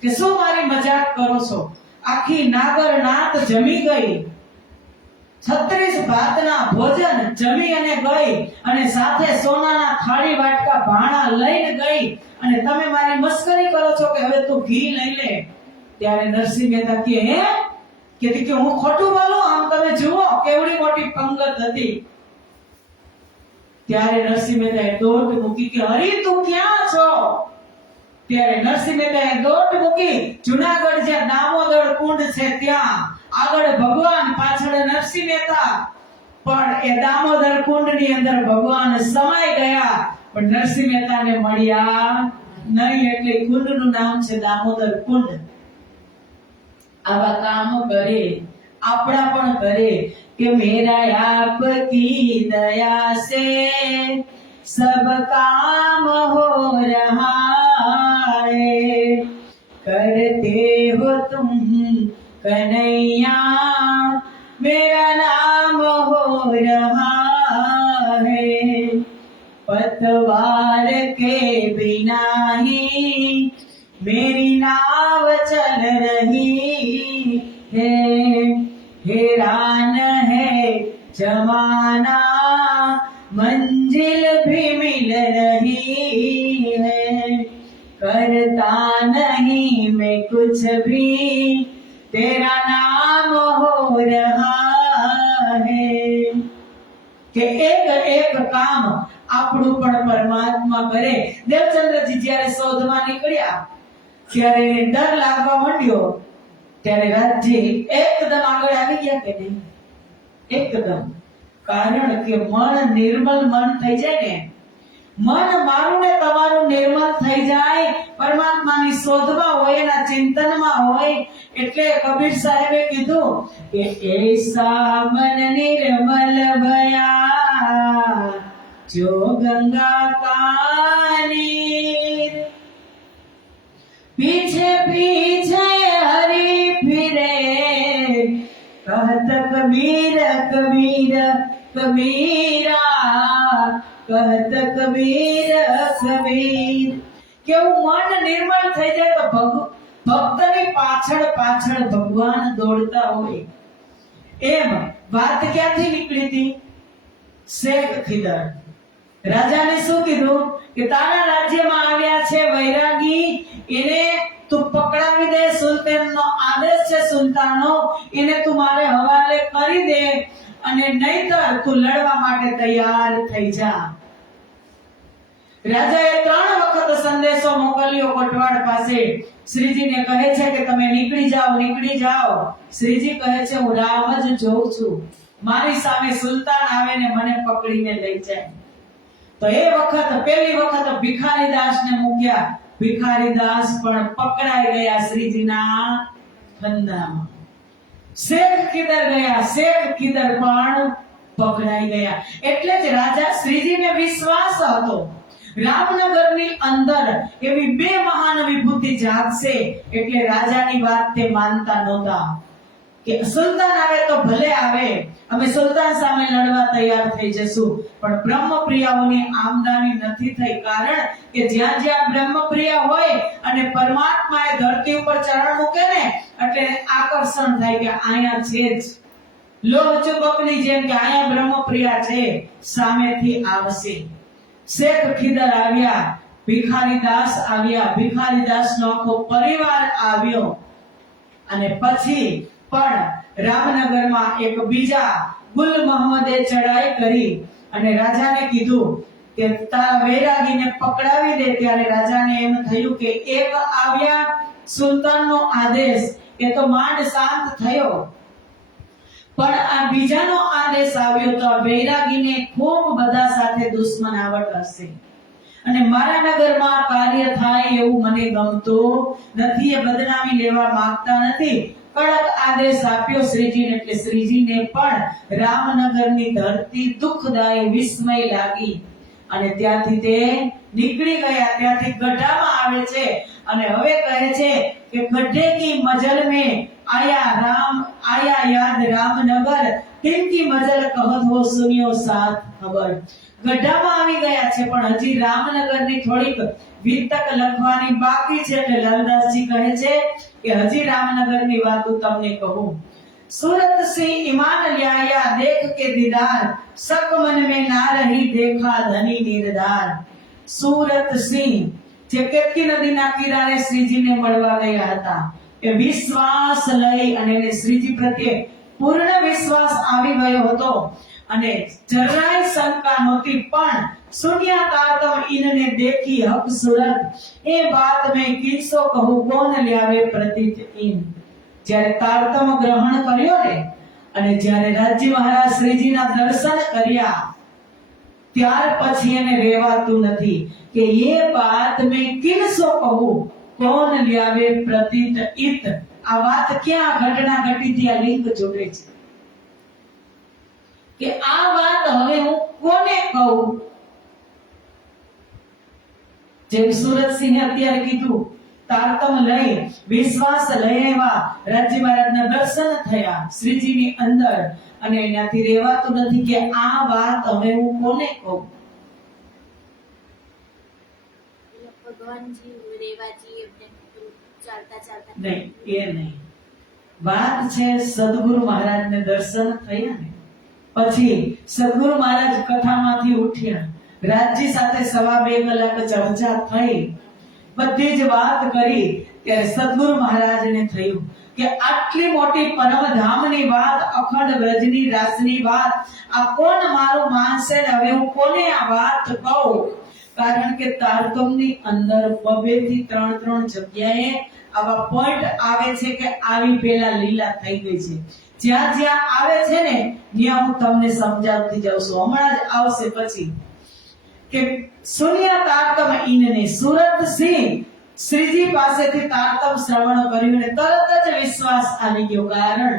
કે શું મારી મજાક કરો છો? આખી નાગરનાથ જમી ગઈ, 36 ભાતના ભોજન જમી અને ગઈ, અને સાથે સોનાના થાળી વાટકા ભાણા લઈને ગઈ, અને તમે મારી મસ્કરી કરો છો કે હવે તું ઘી લઈ લે. ત્યારે નરસિંહ મહેતા કહે હે કે હું ખોટું બોલું? આમ તમે જુઓ કેવડી મોટી પંગત હતી. ત્યારે નરસિંહ મહેતાએ દોટ મૂકી કે હરી તું ક્યાં છો? ત્યારે નરસિંહ મહેતાએ દોટ મૂકી. જુનાગઢ જ્યાં દામોદર કુંડ છે ત્યાં આગળ ભગવાન, પાછળ નરસિંહ મહેતા. પણ એ દામોદર કુંડની અંદર ભગવાન સમાઈ ગયા પણ નરસિંહ મહેતાને મળ્યા નહીં. એટલે કુંડનું નામ છે દામોદર કુંડ. આવા કામ કરે, આપણા પણ કરે કે મેરા આપકી દયા સે સબ કામ હો રહા હૈ, करते हो तुम कन्हैया मेरा नाम हो रहा है, पतवार के बिना ही मेरी नाव चल रही है, हैरान है जमाना मंजिल भी मिल रही है, करता नहीं मैं कुछ भी तेरा नाम हो रहा है. કે એક કામ આપણું પણ પરમાત્મા કરે. દેવચંદ્રજી જ્યારે શોધમાં નીકળ્યા ત્યારે ડર લાગવા માંડ્યો. ત્યારે રાજજી એકદમ આગળ આવી ગયા કે નહીં? એકદમ. કારણ કે મન નિર્મલ મન થઈ જાય ને, મન મારું ને તમારું નિર્મલ થઈ જાય, પરમાત્માની શોધમાં હોય, એના ચિંતનમાં હોય. એટલે કબીર સાહેબે કીધું કે એસા મન નિર્મલ ભયા જો ગંગા કા નીર, पीछे पीछे हरि फिरे कहत कबीर कबीर कबीरा, कहत कबीर कबीर. કેવું મન નિર્મળ થઈ જાય તો ભક્તની પાછળ પાછળ ભગવાન દોડતા હોય. એમ વાત ક્યાંથી નીકળી હતી? શેખ ખીદર રાજાને શું કીધું કે તારા રાજ્યમાં આવ્યા છે વૈરાગી, એને તું પકડાવી દે. સુલતાનનો આદેશ છે સુલતાનનો, એને તું મારે હવાલે કરી દે, અને નહીતર તું લડવા માટે તૈયાર થઈ જા. રાજાએ 3 વખત સંદેશો મોકલ્યો કોટવાડ પાસે. શ્રીજીને કહે છે કે તમે નીકળી જાઓ, નીકળી જાઓ. શ્રીજી કહે છે હું રામ જ જોઉં છું, મારી સામે સુલતાન આવે ને મને પકડીને લઈ જાય. તો એ વખત પહેલી વખત ભિખારીદાસને મૂક્યા. ભિખારીદાસ પણ પકડાઈ ગયા શ્રીજીના ફંદામાં. શેખ ખીદર ગયા, શેખ ખીદર પણ પકડાઈ ગયા. એટલે જ રાજા શ્રીજીને વિશ્વાસ હતો રામનગરની અંદર એવી 2 મહાન વિભૂતિ જાગશે. એટલે રાજાની વાત તે માનતા નહોતા કે સુલતાન આવે તો ભલે આવે, અમે સુલતાન સામે લડવા તૈયાર થઈ જશું. પણ બ્રહ્મપ્રિયાઓની આમદાની નથી થઈ. કારણ કે જ્યાં જ્યાં બ્રહ્મપ્રિય હોય અને પરમાત્માએ ધરતી ઉપર ચરણ મૂકે ને એટલે આકર્ષણ થાય કે અહીંયા છે જ. લોહ ચુંબકની જેમ કે અહીંયા બ્રહ્મપ્રિયા છે, સામેથી આવશે. શેખ ખીદર આવ્યા, ભિખારીદાસ આવ્યા, ભિખારીદાસનો આખો પરિવાર આવ્યો. અને પછી પણ રામનગરમાં એક બીજા ગુલ મોહમ્મદે ચડાઈ કરી અને રાજાને કીધું કે તારા વૈરાગીને પકડાવી દે. ત્યારે રાજાને એમ થયું કે એક આવ્યા સુલતાનનો આદેશ, એ તો માંડ શાંત થયો, પણ આ બીજાનો આદેશ આવ્યો તો આ વૈરાગીને ખૂબ બધા સાથે દુશ્મનાવટ હશે, અને મારા નગરમાં કાર્ય થાય એવું મને ગમતું નથી. એ બદનામી લેવા માંગતા નથી. કડક આદેશ આપ્યો શ્રીજીને. એટલે શ્રીજીને પણ રામનગરની ધરતી દુઃખદાયી વિસ્મય લાગી અને ત્યાંથી તે નીકળી ગયા. ત્યાંથી ગઢામાં આવે છે અને હવે કહે છે કે ગઢે કી મજલ में आया याद रामनगर, तिनकी मजल कहत हो सुनियो साथ खबर. ગઢામાં આવી ગયા છે પણ હજી રામનગરની થોડીક વિતક લખવાની બાકી છે. એટલે લાલદાસજી કહે છે કે હજી રામનગરની વાતો તમને કહું. सूरत से ईमान लिया देख के दीदार, शक मन में ना रही देखा धनी निर्धार. सूरत सिंह જે કેતકી નદીના કિનારે શ્રીજીને મળવા ગયા હતા, એ વિશ્વાસ લઈ અને એને શ્રીજી પ્રત્યે પૂર્ણ વિશ્વાસ આવી ગયો હતો અને જરાય શંકા નહોતી. પણ શૂન્યાકાર તમ ઇનને દેખી હક સુરત, એ બાત મેં કિસ્સો કહું કોણ લ્યાવે પ્રતીત ઇન. જ્યારે તારતમ ગ્રહણ કર્યો ને અને જ્યારે રાજ્ય મહારાજ શ્રીજીના દર્શન કર્યા ત્યાર પછી એને રહેવાતું નથી કે એ બાત મેં કિસ્સો કહું કોણ લ્યાવે પ્રતીત ઇત. આ વાત ક્યાં ઘટના ઘટી હતી? આ લિંક જોડે છે કે આ વાત હવે હું કોને કહું. જેમ સુરતસિંહે અત્યારે કીધું, તારતમ લઈ વિશ્વાસ લઈ આવ્યા, રાજ્ય મહારાજના દર્શન થયા શ્રીજીની અંદર અને એનાથી રહેવાતું નથી કે આ વાત હવે હું કોને કહું. ભગવાનજી રેવાજી ચાલતા ચાલતા નહીં, એ નહીં. વાત છે સદગુરુ મહારાજને દર્શન થયા ને પછી સદગુરુ મહારાજ કથામાંથી ઉઠ્યા, રાજજી સાથે 2.5 કલાક ચર્ચા થઈ, બધી જ વાત કરી. ત્યારે સદગુરુ મહારાજને થયું કે આટલી મોટી પરમધામની વાત, અખંડ વ્રજની રાસની વાત, આ કોણ મારું માનશે ને હવે હું કોને આ વાત કહું. કારણ કે તારતમની અંદર 2 થી 3 જગ્યાએ આવા પોઈન્ટ આવે છે કે આવી પેલા લીલા થઈ ગઈ છે. જ્યાં જ્યાં આવે છે ને ત્યાં હું તમને સમજાવતી જાઉં છું, હમણાં જ આવશે પછી. કે સુનિયા તારતમ ઇનને સુરત સિંહ શ્રીજી પાસેથી તારતમ શ્રવણ કર્યું ને તરત જ વિશ્વાસ આવી ગયો. કારણ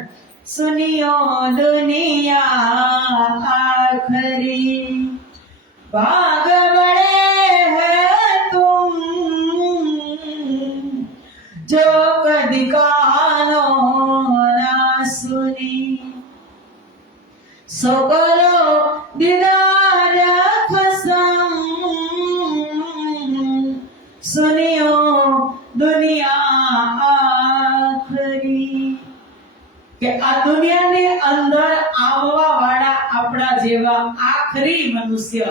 સુનિયો દુનિયા આખરી ભાગ બડે હૈ તુમ જો કદી કાનો ના સુની સો કરો દીદાર ખસમ સુનિયો દુનિયા આખરી કે આ દુનિયાની અંદર આવવા વાળા આપણા જેવા આખરી મનુષ્ય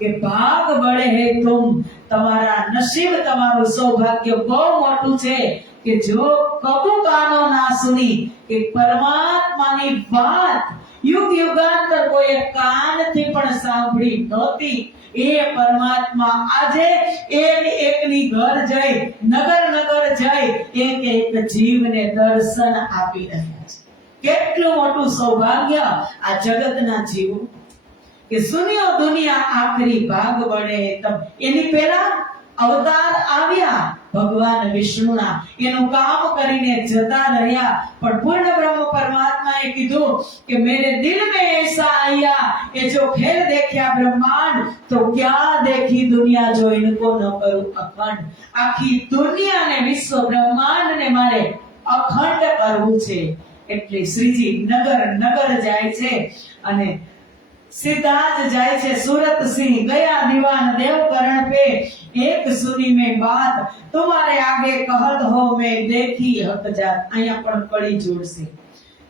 કે ભાગ બળે હે તુમ, તમારા નસીબ, તમારું સૌભાગ્ય બહુ મોટું છે કે જો કબુ કાનો ના સુની, કે પરમાત્માની વાત યુગ યુગાંતર કોઈ કાનથી પણ સાંભળી નહોતી, એ પરમાત્મા આજે એકની ઘર જઈ, નગર નગર જઈ એક એક જીવને દર્શન આપી રહ્યા છે. કેટલું મોટું સૌભાગ્ય આ જગતના જીવો કે સુનિયો દુનિયા આખરી ભાગ બળે તમ. એની પહેલા અવતાર આવ્યા ભગવાન વિષ્ણુના, એનું કામ કરીને જતા રહ્યા, પણ પૂર્ણ બ્રહ્મ પરમાત્માએ કીધું કે મેરે દિલ में ऐसा आया, ये जो खेल देख्या ब्रह्मांड तो क्या देखी दुनिया जो इनको न करूं अखंड. આખી દુનિયાને વિશ્વ બ્રહ્માંડને મારે અખંડ કરવું છે. એટલે શ્રીજી નગર નગર જાય છે અને સીધા જ જાય છે सूरत सिंह गया दीवान देवकरण पे, एक सुनी में बात तुम्हारे आगे कहत हो मैं देखी हक जात. અહીંયા પણ કડી જોડશે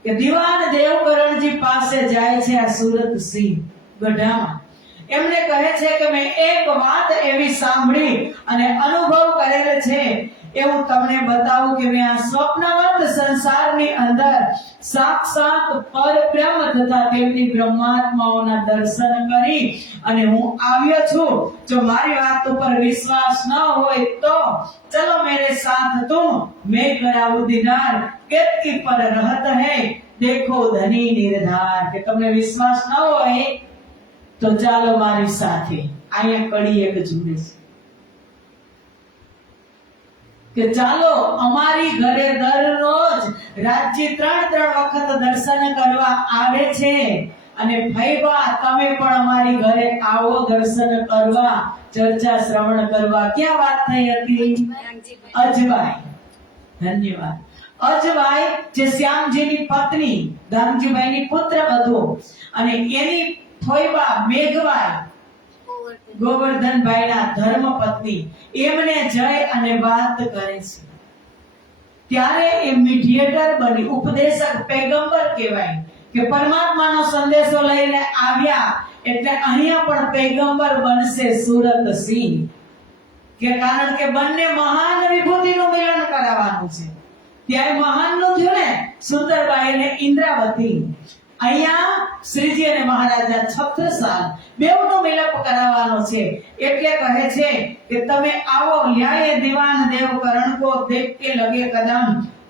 કે દીવાન દેવકરણજી પાસે જાય છે આ सूरत सिंह ગઢામાં. એમને કહે છે કે મેં એક વાત એવી સાંભળી અને અનુભવ કરેલ છે, એ હું તમને બતાવું કે મેં આ સ્વપ્નવત સંસારની અંદર સાક્ષાત પરબ્રહ્મ તથા તેમની બ્રહ્માત્માઓના દર્શન કરી અને હું આવ્યો છું. જો મારી વાત ઉપર વિશ્વાસ ન હોય તો ચલો મેરે સાથ તુમ, मैं कराऊं दीदार, केतकी पर रहत है देखो धनी निर्धार. કે તમને વિશ્વાસ ન હોય તો ચાલો મારી સાથે. અહીંયા કડી એક જુડે છે કે ચાલો અમારી ઘરે દરરોજ રાજ્ય 3 વખત દર્શન કરવા આવે છે અને ભઈબા તમે પણ અમારી ઘરે આવો દર્શન કરવા, ચર્ચા શ્રવણ કરવા. ક્યાં વાત થઈ હતી? અજવાઈ. ધન્યવાદ. અજવાઈ જે શ્યામજીની પત્ની, ગામજીભાઈની પુત્ર વધુ, અને એની ફોઈબા મેઘવાઈ ગોવર્ધનભાઈના ધર્મપત્ની, એમને જઈ અને વાત કરે છે. ત્યારે એ મીડિયેટર બની, ઉપદેશક, પૈગંબર કહેવાય કે પરમાત્માનો સંદેશો લઈને આવ્યા એટલે અહીંયા પણ પૈગંબર બનશે सूरत सिंह. કે કારણ કે બંને મહાન વિભૂતિનું મિલન કરાવવાનું છે. ત્યાં મહાનનું થયું ને સુંદરબાઈ અને ઇન્દ્રાવતી. અહીંયા શ્રીજી અને મહારાજા છત્રસાલ બેવનું મિલપ કરાવવાનો છે. એટલે કહે છે કે તમે આવો. લ્યાએ દીવાન દેવકરણ કો દેખ કે લગે કદમ,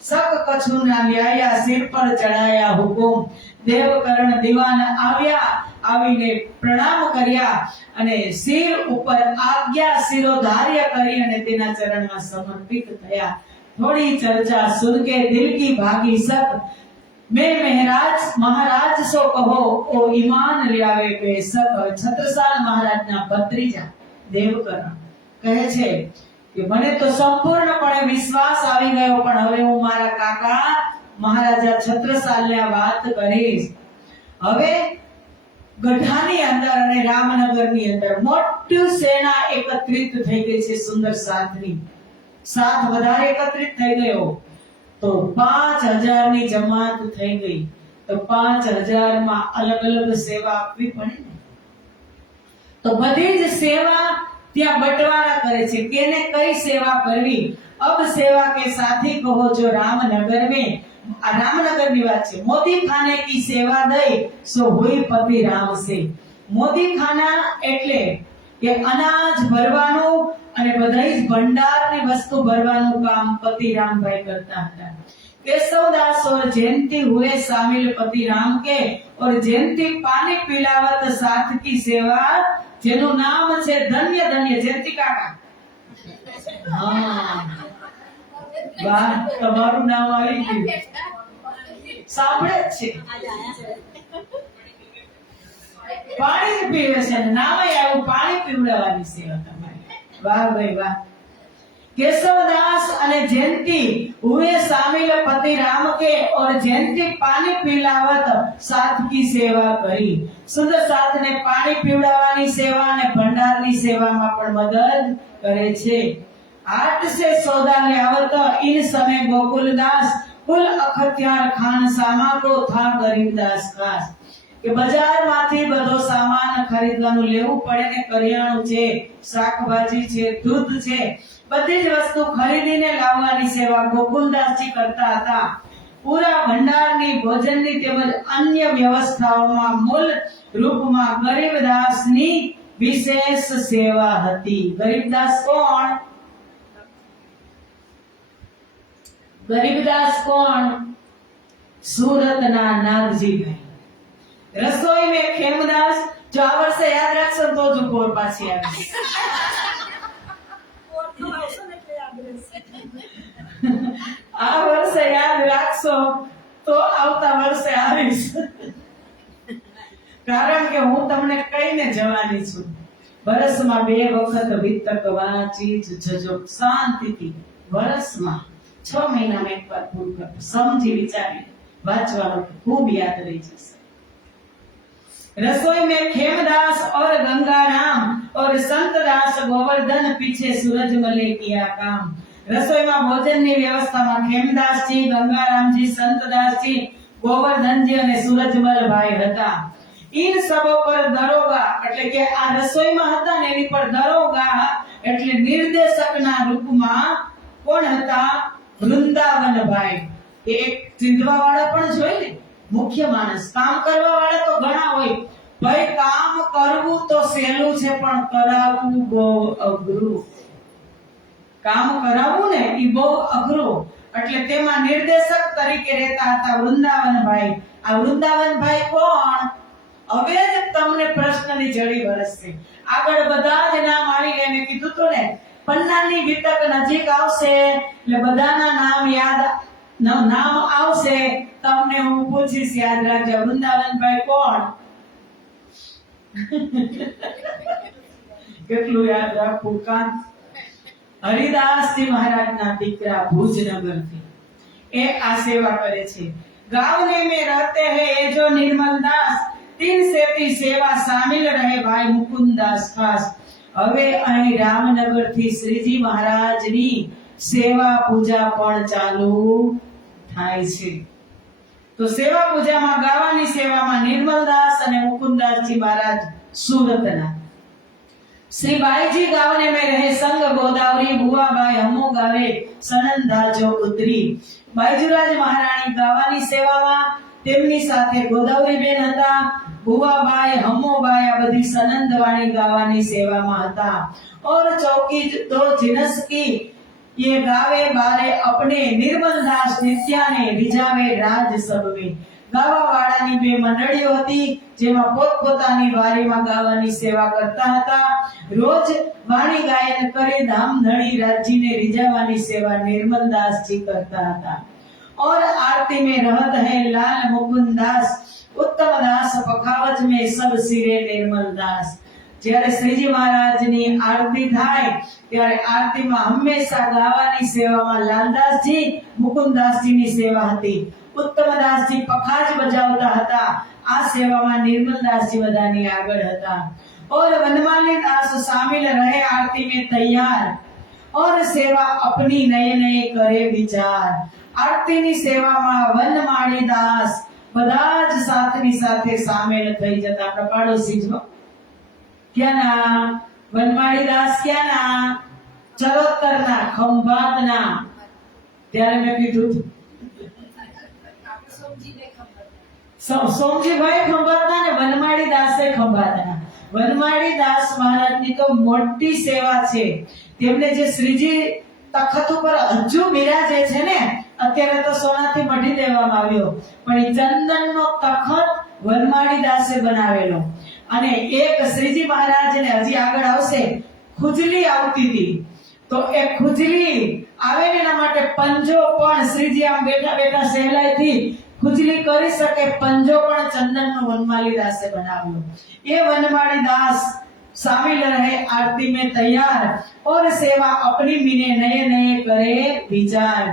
સક કછુ ના લ્યાયા સિર પર ચડાયા હુકુમ. દેવકરણ દીવાન આવ્યા, આવીને પ્રણામ કર્યા અને સિર ઉપર આજ્ઞા શિરોધાર્ય કરી અને તેના ચરણમાં સમર્પિત થયા. થોડી ચર્ચા સુન કે દિલ કી ભાગી સક, मैं महाराज सो कहो ओ ईमान ल्यावे बेशक. छत्रसाल महाराजના ભત્રીજા દેવકરણ કહે છે કે મને તો સંપૂર્ણપણે વિશ્વાસ આવી ગયો, પણ હવે હું મારા કાકા મહારાજા છત્રસાલને આ વાત કરીશ. હવે ગઢાની અંદર અને રામનગરની અંદર મોટી સેના એકત્રિત થઈ ગઈ છે. સુંદર સાથ વધારે એકત્રિત થઈ ગયો તો 5000 ની જમાત થઈ ગઈ. તો 5000 માં અલગ અલગ સેવા આપવી પડે ને, તો બધી જ સેવા ત્યાં બટવારા કરે છે. કેને કઈ સેવા કરવી? અબ સેવા કે સાથી કહો જો रामनगर में, रामनगर ની વાત છે. મોદી ખાને કી સેવા દઈ સો હુઈ પતિ રામ સે. મોદી ખાના એટલે કે અનાજ ભરવાનું અને બધાઈ જ ભંડારની વસ્તુ ભરવાનું કામ પતિ રામભાઈ કરતા હતા. केशवदास और जयंती हुए शामिल पति राम के, और जयंती पानी पिलावत साथ की सेवा, જેનું નામ છે ધન્ય ધન્ય જયંતી કાકા. હા વાહ, તમારું નામ આવી ગયું, સાંભળે જ છે. પાણી પીવે છે ને નામે આવું પાણી પીવડાવવાની સેવા તમારી. વાહ ભાઈ વાહ. केशवदास અને जयंती हुए शामिल पति राम के और जयंती पानी पिलावत साथ की सेवा કરી. સુંદર સાથને પાણી પીવડાવવાની સેવા અને ભંડારની સેવામાં પણ મદદ કરે છે. हाट से सौदा ले आवत इन समय गोकुलदास कुल अखत्यार खान सामा को था गरीबदास खास. કે બજારમાંથી બધો સામાન ખરીદવાનું લેવું પડે ને કરિયાણું છે, શાકભાજી છે, દૂધ છે, બધી જ વસ્તુ ખરીદીને લાવવાની સેવા ગોકુલદાસજી કરતા હતા. પૂરા ભંડારની, ભોજનની તેમજ અન્ય વ્યવસ્થાઓમાં મૂળ રૂપમાં ગરીબદાસની વિશેષ સેવા હતી. ગરીબદાસ કોણ? ગરીબદાસ કોણ? સુરતના નાગજીભાઈ. रसोई में खेमदास जो आ वर्षे याद રાખશો તો જ ઉપર પાછી આવી. આ વર્ષે યાદ રાખશો તો આવતા વર્ષે આવીશ, કારણ કે હું તમને કહીને જવાની છું. વર્ષમાં 2 વખત વિતક વાંચી જજો શાંતિથી. વર્ષમાં 6 મહિનામાં એકવાર પૂરું કરો, સમજી વિચારી વાંચવાનું, ખૂબ યાદ રહી જશે. रसोई में खेमदास और गंगाराम और संतदास गोवर्धन पीछे सूरजमल किया काम. रसोईમાં ભોજનની વ્યવસ્થામાં ખેમદાસજી, ગંગારામજી, સંતદાસજી, ગોવર્ધનજી અને સૂરજમલભાઈ હતા. इन सब पर दरोगा એટલે કે આ રસોઈમાં હતા ને એની પર દરોગા એટલે નિર્દેશકના રૂપમાં કોણ હતા? વૃંદાવનભાઈ. એક ચીંધવા વાળા પણ જોઈ ને, મુખ્ય માણસ. કામ કરવા વાળા તો ઘણા હોય ભાઈ, કામ કરવું તો સહેલું છે પણ કરાવવું બહુ અઘરું. કામ કરાવવું ને એ બહુ અઘરું. એટલે તેમાં નિર્દેશક તરીકે રહેતા હતા વૃંદાવનભાઈ. આ વૃંદાવનભાઈ કોણ? હવે જ તમને પ્રશ્નની જડી વરસશે. આગળ બધા જ નામ આવી ગયા. મેં કીધું તો ને, પન્નાની વિતક નજીક આવશે એટલે બધાના નામ યાદ નામ આવશે. તમને હું પૂછીશ, યાદ રાખજો. વૃંદાવનભાઈ કોણ? કેટલું યાદ રાખવું કામ? હરિદાસજી મહારાજના દીકરા ભુજનગરથી એ આ સેવા કરે છે. ગાંવને में रहते हैं ये जो निर्मल दास, 3 सेती सेवा शामिल रहे भाई मुकुंददास खास. હવે અહીં રામનગરથી શ્રીજી મહારાજની સેવા પૂજા પણ ચાલુ થાય છે. તો સેવા પૂજામાં ગાવાની સેવામાં નિર્મલદાસ અને મુકુંદદાસજી મહારાજ સુરતના. श्री बाईजी गावने में रहे संग गोदावरी, बुआबाई हमो गावे सनंदा जो उतरी. बाईजुराज महाराणी ગાવાની સેવામાં, તેમની સાથે ગોદાવરી બેન હતા, बुआबाई हमोबाई આ બધી સનંદવાણી ગાવાની સેવામાં હતા. और चौकी दो जिनस की ये गावे बारे अपने निर्मलदास नित्याने रिजावे राज सब में. ગાવા વાળાની 2 મંડળીઓ હતી, જેમાં પોતપોતાની વારીમાં ગાવાની સેવા કરતા હતા. રોજ વાણી ગાયન કરી ધામધણી રાજ્યને રીઝાવવાની સેવા નિર્મલદાસજી કરતા હતા. और आरती में रहत है लाल मुकुंददास, उत्तम दास पखावज में सब सिरे निर्मलदास. જ્યારે શ્રીજી મહારાજની આરતી થાય ત્યારે આરતીમાં હંમેશા ગાવાની સેવામાં લાલદાસજી, મુકુંદદાસજીની સેવા હતી. उत्तमदासजी पखाज बजावता હતા. આ સેવામાં નિર્મલદાસજી બધાની આગળ હતા. और वनमाली दास शामिल रहे आरती में तैयार, और सेवा अपनी नए नए करे विचार. આરતીની સેવામાં વનમાળી દાસ બધા જ સાથની સાથે સામેલ થઈ જતા. આપણા પાડોશી જો ક્યાંના? વનમાળી દાસ ક્યાંના? ચરોતરના, ખંભાતના. ત્યારે મેં કીધું સોમજીભાઈ ખંભાતના ને વનમાળી દાસે ખંભાતના. વનમાળી દાસ મહારાજની તો મોટી સેવા છે. તેમને જે શ્રીજી તખત ઉપર હજુ બિરાજે છે ને, અત્યારે તો સોનાથી મઢી દેવામાં આવ્યો, પણ એ ચંદનનો તખત વનમાળી દાસે બનાવેલો. અને એક શ્રીજી મહારાજને હજી આગળ આવશે ખુજલી આવતી હતી, તો એ ખુજલી આવે ને એના માટે પંજો પણ શ્રીજી આમ બેઠા બેઠા સહેલાઈથી ખુજલી કરી શકે, પંજો પણ ચંદનનો વનમાલી દાસે બનાવ્યો। ये वनमाली दास शामिल रहे आरती में तैयार और सेवा अपनी मीने नए नए करे विचार।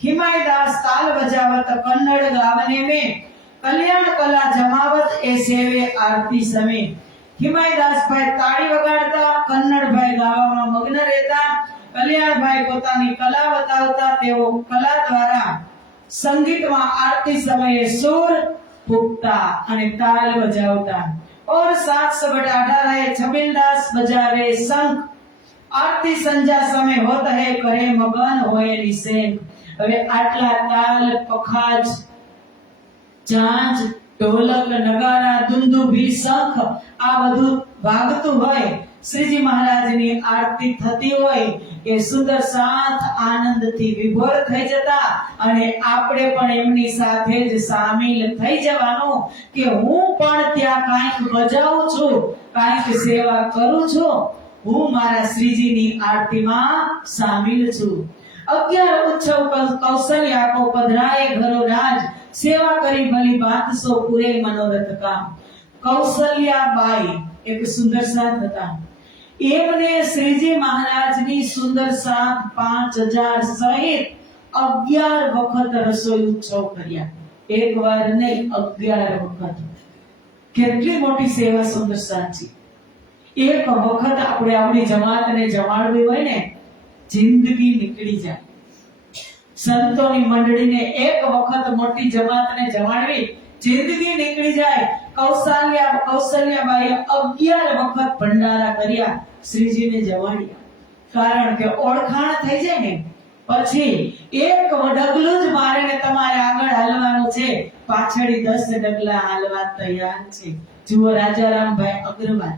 खिमाई दास ताल बजावत कन्नड़ गावने में कल्याण कला जमावत ए सेवे आरती समय। खिमाई दास भाई ताड़ी वगाड़ता, कन्नड़ भाई गाવામાં મગ્ન રહેતા, કલ્યાણ ભાઈ પોતાની કલા બતાવતા, તેઓ કલા દ્વારા સંગીતમાં આરતી સમયે સુર ફૂંકતા અને તાલ બજાવતા। और 718 छबिल दास बजावे शंख, आरती संजा समय होत है करे मगन होए निसेंग। હવે આટલા તાલ, પખાજ, ઝાંઝ, ઢોલક, નગારા, દુંદુભી, શંખ આ બધું વાગતું હોય, શ્રીજી મહારાજની આરતી થતી હોય, એ સુંદર સાથ આનંદથી વિભોર થઈ જતા અને આપણે પણ એમની સાથે જ સામેલ થઈ જવાનું કે હું પણ ત્યાં કાંઈક બજાવું છું, કાંઈક સેવા કરું છું, હું મારા શ્રીજીની આરતીમાં સામેલ છું। 11 ઉત્સવ કૌશલ્યા કો પધરાए ઘરો રાજ, સેવા કરી ભલી બાત સો પૂરે મનોરથ કામ। કૌશલ્યાબાઈ એક સુંદર સાથ હતા, એમને શ્રીજી મહારાજની સુંદર સાથ 5000 સહિત 11 વખત રસોઈ ઉત્સવ કર્યા। એક વાર નહીં, 11 વખત। કેટલી મોટી સેવા સુંદર સાથ છે। એક વખત આપણે આપણી જમાતને જમાડવી હોય ને, જિંદગી નીકળી જાય। સંતોની મંડળીને એક વખત મોટી જમાતને જમાડવી, જિંદગી નીકળી જાય। કૌશલ્યાબાઈએ 11 વખત ભંડારા કર્યા, શ્રીજીને જમાડ્યા, કારણ કે ઓળખાણ થઈ જાય ને પછી એક ડગલું જ મારે ને તમારે આગળ હાલવાનું છે, પાછળ 10 ડગલા હાલવા તૈયાર છે। જુઓ રાજારામભાઈ અગ્રવાલ,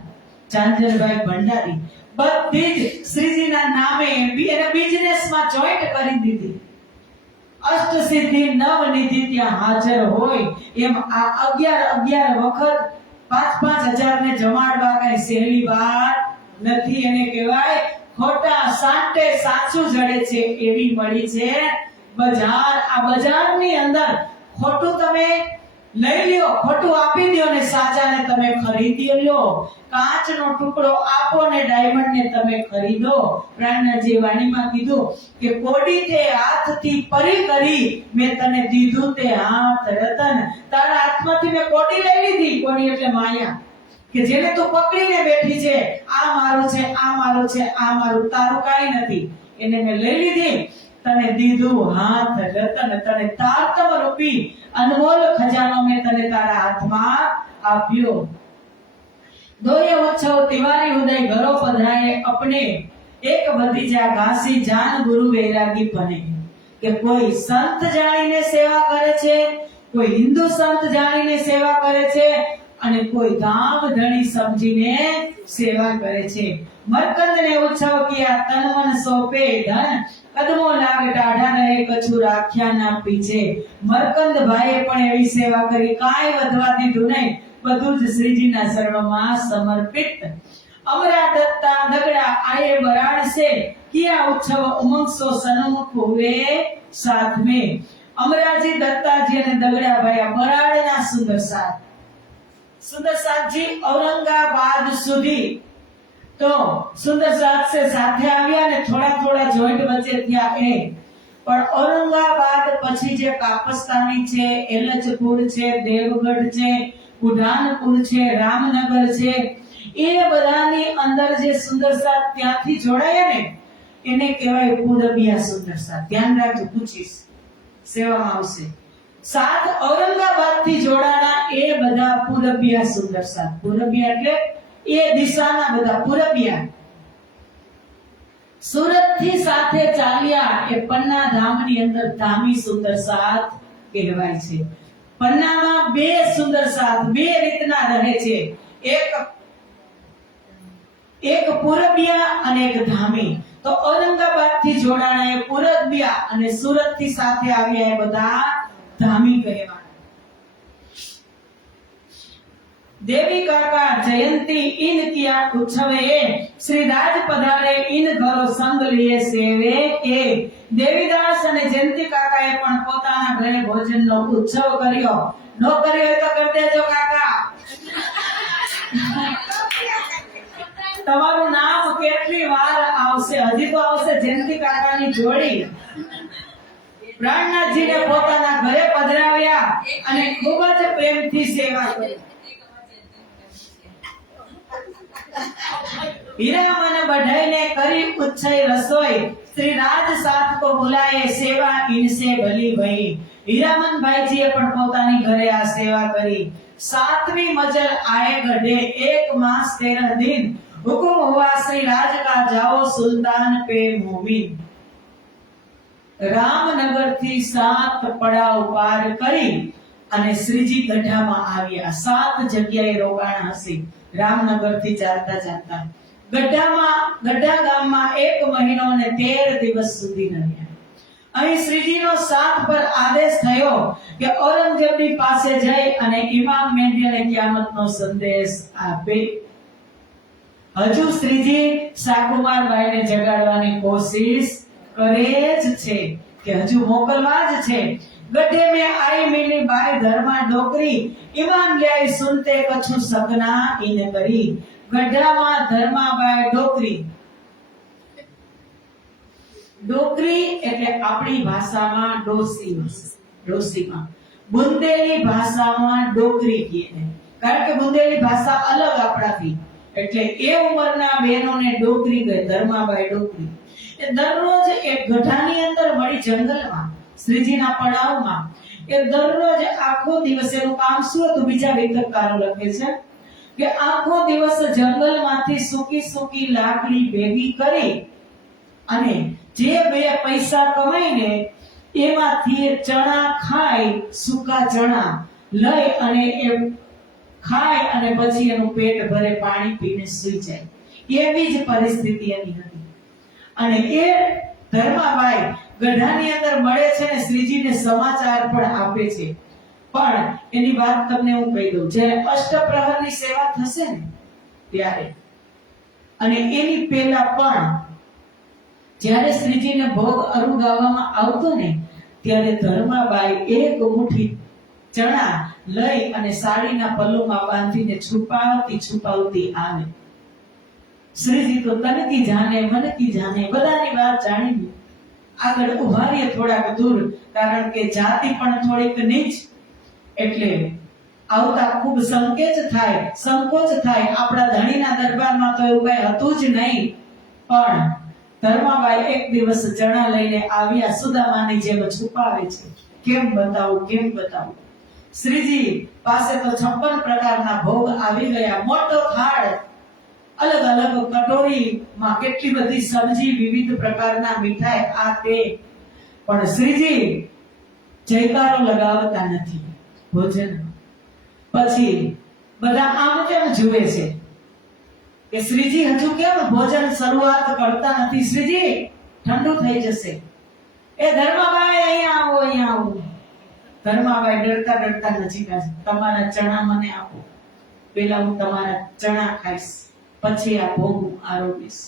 ચાંદરભાઈ ભંડારી બધી જ શ્રીજીના નામે બિઝનેસમાં જોઈન્ટ કરી દીધી। અષ્ટસિદ્ધિ નવનિધિ ત્યાં હાજર હોય એમ આ 11 વખત 5,000 ને જમાડવા કઈ સહેલી વાત નથી। એને કહેવાય ખોટા સાંટે સાચું જડે છે એવી મળી છે બજાર। આ બજારની અંદર ખોટું તમે લઈ લ્યો, ખોટું આપી દો ને સાચાને તમે ખરીદી લ્યો। કાચનો ટુકડો આપો ને ડાયમંડ ને તમે ખરીદો। પ્રાણનાથજી વાણીમાં કીધું કે કોડી તે હાથથી પરી કરી, મેં તને દીધું તે હાથ રતન। તારા હાથમાંથી મેં કોડી લઈ લીધી, કોડી એટલે માયા, કે જેને તું પકડીને બેઠી છે, આ મારું છે, આ મારું છે, આ મારું, તારું કાઈ નથી, એને મેં લઈ લીધી, તને દીધું હાથ રતન, તને તારતમ રૂપી અનમોલ ખજાનો મેં તને તારા હાથમાં આપ્યો। दोये उत्सव तिवारी उदय घरों पधराए अपने, एक भतीजा घासी जान गुरु वैरागी बने। के कोई संत जाणीने सेवा करे छे, कोई हिंदू संत जाणीने सेवा करे छे અને કોઈ ગામ ધણી સમજીને સેવા કરે છે। મરકંદને ઉત્સવ કિયા તન મન સોપે ધન, કદમો લાગ ટાઢા રહે કછુ રાખ્યા ના પીછે। મરકંદ ભાઈએ પણ એવી સેવા કરી, કાંઈ વધવા દીધું નહીં, બધું જ શ્રીજીના શરણોમાં સમર્પિત। અમરા દત્તા દગડા આયે બરાડ से किया उत्सव उमंग सो सन्मुख हुए साथ में। અમરાજી દત્તાજી અને દગડા ભાઈ બરાડના સુંદર સાથ, સુંદર સાથજી ઔરંગાબાદ સુધી, તો સુંદર સાથ से સાથે આવ્યા ને થોડા થોડા જોઈન્ટ વચ્ચે થયા એ, પણ ઔરંગાબાદ પછી જે કાપસ્તાની છે, એલચપુર છે, દેવગઢ છે, ઉડાનપુર છે, રામનગર છે, એ બધાની અંદર જે સુંદર સાથ ત્યાંથી જોડાયા ને એને કહેવાય પૂરબિયા સુંદર સાથ। ધ્યાન રાખજો, પૂછીશ સેવામાં આવશે। સાત ઔરંગાબાદ થી જોડાણા એ બધા પૂરબિયા સુંદર સાથ। પૂરબિયા એટલે એ દિશાના બધા પૂરબિયા। સુરત થી સાથે ચાલ્યા એ પન્ના ધામની અંદર ધામી સુંદર સાથ કહેવાય છે। પન્નામાં બે સુંદર સાથ બે રીતના રહે છે, એક પૂરબિયા અને એક ધામી। તો ઔરંગાબાદ થી જોડાણા એ પૂરબિયા અને સુરત થી સાથે આવ્યા એ બધા ધામી કહેવાય। देवी काका जयंती इन किया उत्सवे श्री राज पधारे इन घरो संग लिए सेवे ए देवीदास અને જયંતી કાકાએ પણ પોતાના ઘરે ભોજનનો ઉત્સવ કર્યો. નો કર્યો હોય તો કરી દેજો કાકા. તમારું નામ કેટલી વાર આવશે? હજી તો આવશે જયંતી કાકાની જોડી. પ્રાણનાથજીને પોતાના ઘરે પધરાવ્યા અને ખૂબ જ પ્રેમથી સેવા કરી. हीरामन बढ़ाई ने करी उच्छय रसोई श्री राज साथ को बुलाए सेवा इनसे भली भई. हीरामन भाई जी पण पोतानी घरे आ सेवा करी. 7वीं मंजिल आए गढ़े 1 मास 13 दिन हुकुम हुआ श्री राज का जाओ सुल्तान पे मोमिन. रामनगर थी 7 पड़ाव पार करी અને શ્રીજી ગઢામાં આવ્યા. 7 જગ્યાએ રોકાણ હશે. રામનગર થી ચાલતા ચાલતા ગઢા ગામમાં 1 મહિનો અને 13 દિવસ સુધી રહ્યા. અહીં શ્રીજીનો સાથ પર આદેશ થયો કે ઔરંગઝેબની પાસે જઈ અને ઇમામ મહેદીને કિયામતનો સંદેશ આપે. હજુ શ્રીજી શાકુમારબાઈને જગાડવાની કોશિશ કરે જ છે કે હજુ મોકલવા જ છે. गड्ढे में आई मिली बाई धर्मा डोकरी ईमान ल्याई सुनते कछु सगना इन करी. गड्ढा में धर्मा बाई डोकरी. डोकरी એટલે આપણી ભાષામાં ડોસી. ડોસીમાં બુંદેલી ભાષામાં ડોકરી કહે. કારણ કે બુંદેલી ભાષા અલગ આપણાથી એટલે એ ઉંમરના બહેનોને ડોકરી કહે. ધર્માબાઈ ડોકરી એ દરરોજ એક ગઢાની અંદર મળી જંગલમાં શ્રીજીના પડાવમાં એ દરરોજ આખો દિવસ એનું કામ શું હતું? બીજા લેખકકારો લખે છે કે આખો દિવસ જંગલમાંથી સૂકી સૂકી લાકડી ભેગી કરી અને જે 2 પૈસા કમાઈને એમાંથી ચણા ખાય, સૂકા ચણા લઈ અને એ ખાય અને પછી એનું પેટ ભરે, પાણી પીને સૂઈ જાય. એવી જ પરિસ્થિતિ એની હતી. અને એ ધર્માબાઈ ગઢાની અંદર મળે છે ને શ્રીજીને સમાચાર પણ આપે છે. પણ એની વાત તમને હું કહી દઉં. જ્યારે અષ્ટપ્રહરની સેવા થશે ને ત્યારે અને એની પહેલા પણ જ્યારે શ્રીજીને ભોગ અરુગાવવામાં આવતો ને ત્યારે ધર્માબાઈ 1 મુઠ્ઠી ચણા લઈ અને સાડીના પલ્લુમાં બાંધીને છુપાવતી આવે. શ્રીજી તો તનકી જાણે મનકી જાણે બધાની વાત જાણી લે. આગળ ઉભા રહીએ થોડાક દૂર, કારણ કે જાતિ પણ થોડીક નીચ એટલે આવતા ખૂબ સંકોચ થાય. આપણા ધણીના દરબારમાં તો એવું કઈ હતું જ નહીં. પણ ધર્માબાઈ એક દિવસ ચણા લઈને આવ્યા. સુદામાની જેમ છુપાવે છે. કેમ બતાવું? શ્રીજી પાસે તો 56 પ્રકારના ભોગ આવી ગયા. મોટો થાળ, अलग अलग कटोरी માં કેટલી બધી સબ્જી, વિવિધ પ્રકારના મીઠાઈ, આ તે. પણ શ્રીજી જયકારો લગાવતા નથી ભોજન. પછી બધા આમ કેમ જુએ છે કે શ્રીજી હજુ કેમ ભોજન શરૂઆત કરતા નથી? શ્રીજી ઠંડુ થઈ જશે. એ ધર્માબાઈ અહીંયા આવો. ધર્માબાઈ ડરતા નજીક આવે. તમારા ચણા મને આપો, પેલા હું તમારા ચણા ખાઈશ, પછી આ ભોગ આરોગીશ.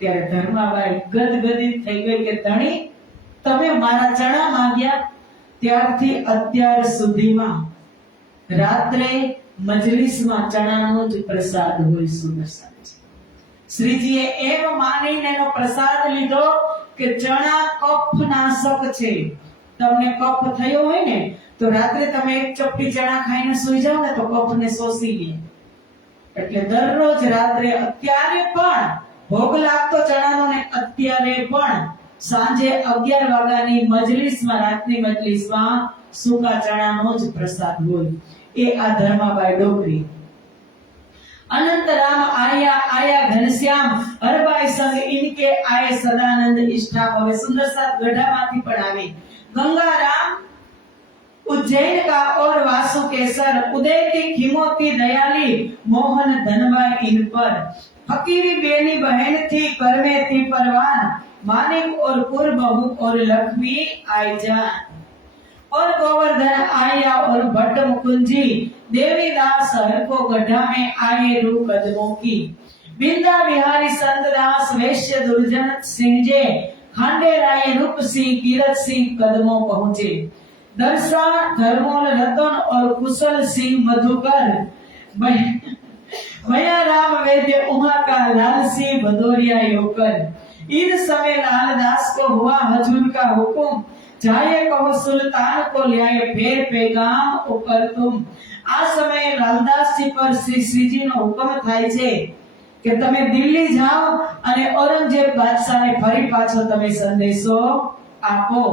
ત્યારે ધર્માબાઈ ગદગદિત થઈ ગઈ કે ધણી, તમે મારા ચણા માંગ્યા ત્યારથી અત્યાર સુધીમાં રાત્રે મજલિસમાં ચણાનો જ પ્રસાદ હોય. સુદર્શન શ્રીજીએ એમ માનીને એનો પ્રસાદ લીધો કે ચણા કફનાશક છે. તમને કફ થયો હોય ને તો રાત્રે તમે 1 ચપટી ચણા ખાઈને સૂઈ જાવ ને તો કફને શોષી લે. એટલે દરરોજ રાત્રે અત્યારે પણ ભોગ લાગતો ચણાનો ને અત્યારે પણ સાંજે 11 વાગ્યાની મજલિસમાં, રાતની મજલિસમાં સૂકા ચણાનો જ પ્રસાદ હોય. એ આ ધર્માબાઈ ડોકરી. अनंत राम आया आया घनश्याम हरबाई संग इनके आए सदानंद इष्ठा भवे. सुंदर साथ गढ़ामाथी पण आवे. गंगा राम उज्जैन का और वासु केसर उदयती खिमोती दयाली मोहन धनबाई इन पर. फकीरी बेनी बहन थी कर्मे थी परवान मानिक और कुर बहू और लक्ष्मी आई जान. और गोवर्धन आया और भट्ट मुकुंद जी देवीदास हर को गड्ढा में आए रू कदमों की बिंदा बिहारी संत दास वैश्य दुर्जन सिंह जे खांडे राय रूप सिंह कीरत सिंह कदमों पहुंचे। दर्शा धर्मोल रतन और कुशल सिंह मधुकर भैया राम वैद्य उमा का लाल सिंह भदौरिया योकर। इन समय लालदास को हुआ हजूर का हुक्म जाए कहो सुल्तान को ल्याए फेर पैगाम ऊपर तुम। आ समय લાલદાસજી પર શ્રીજીનો હુકમ થાય છે કે તમે દિલ્હી જાઓ અને ઔરંગઝેબ બાદશાહને ફરી પાછો તમે સંદેશો આપો।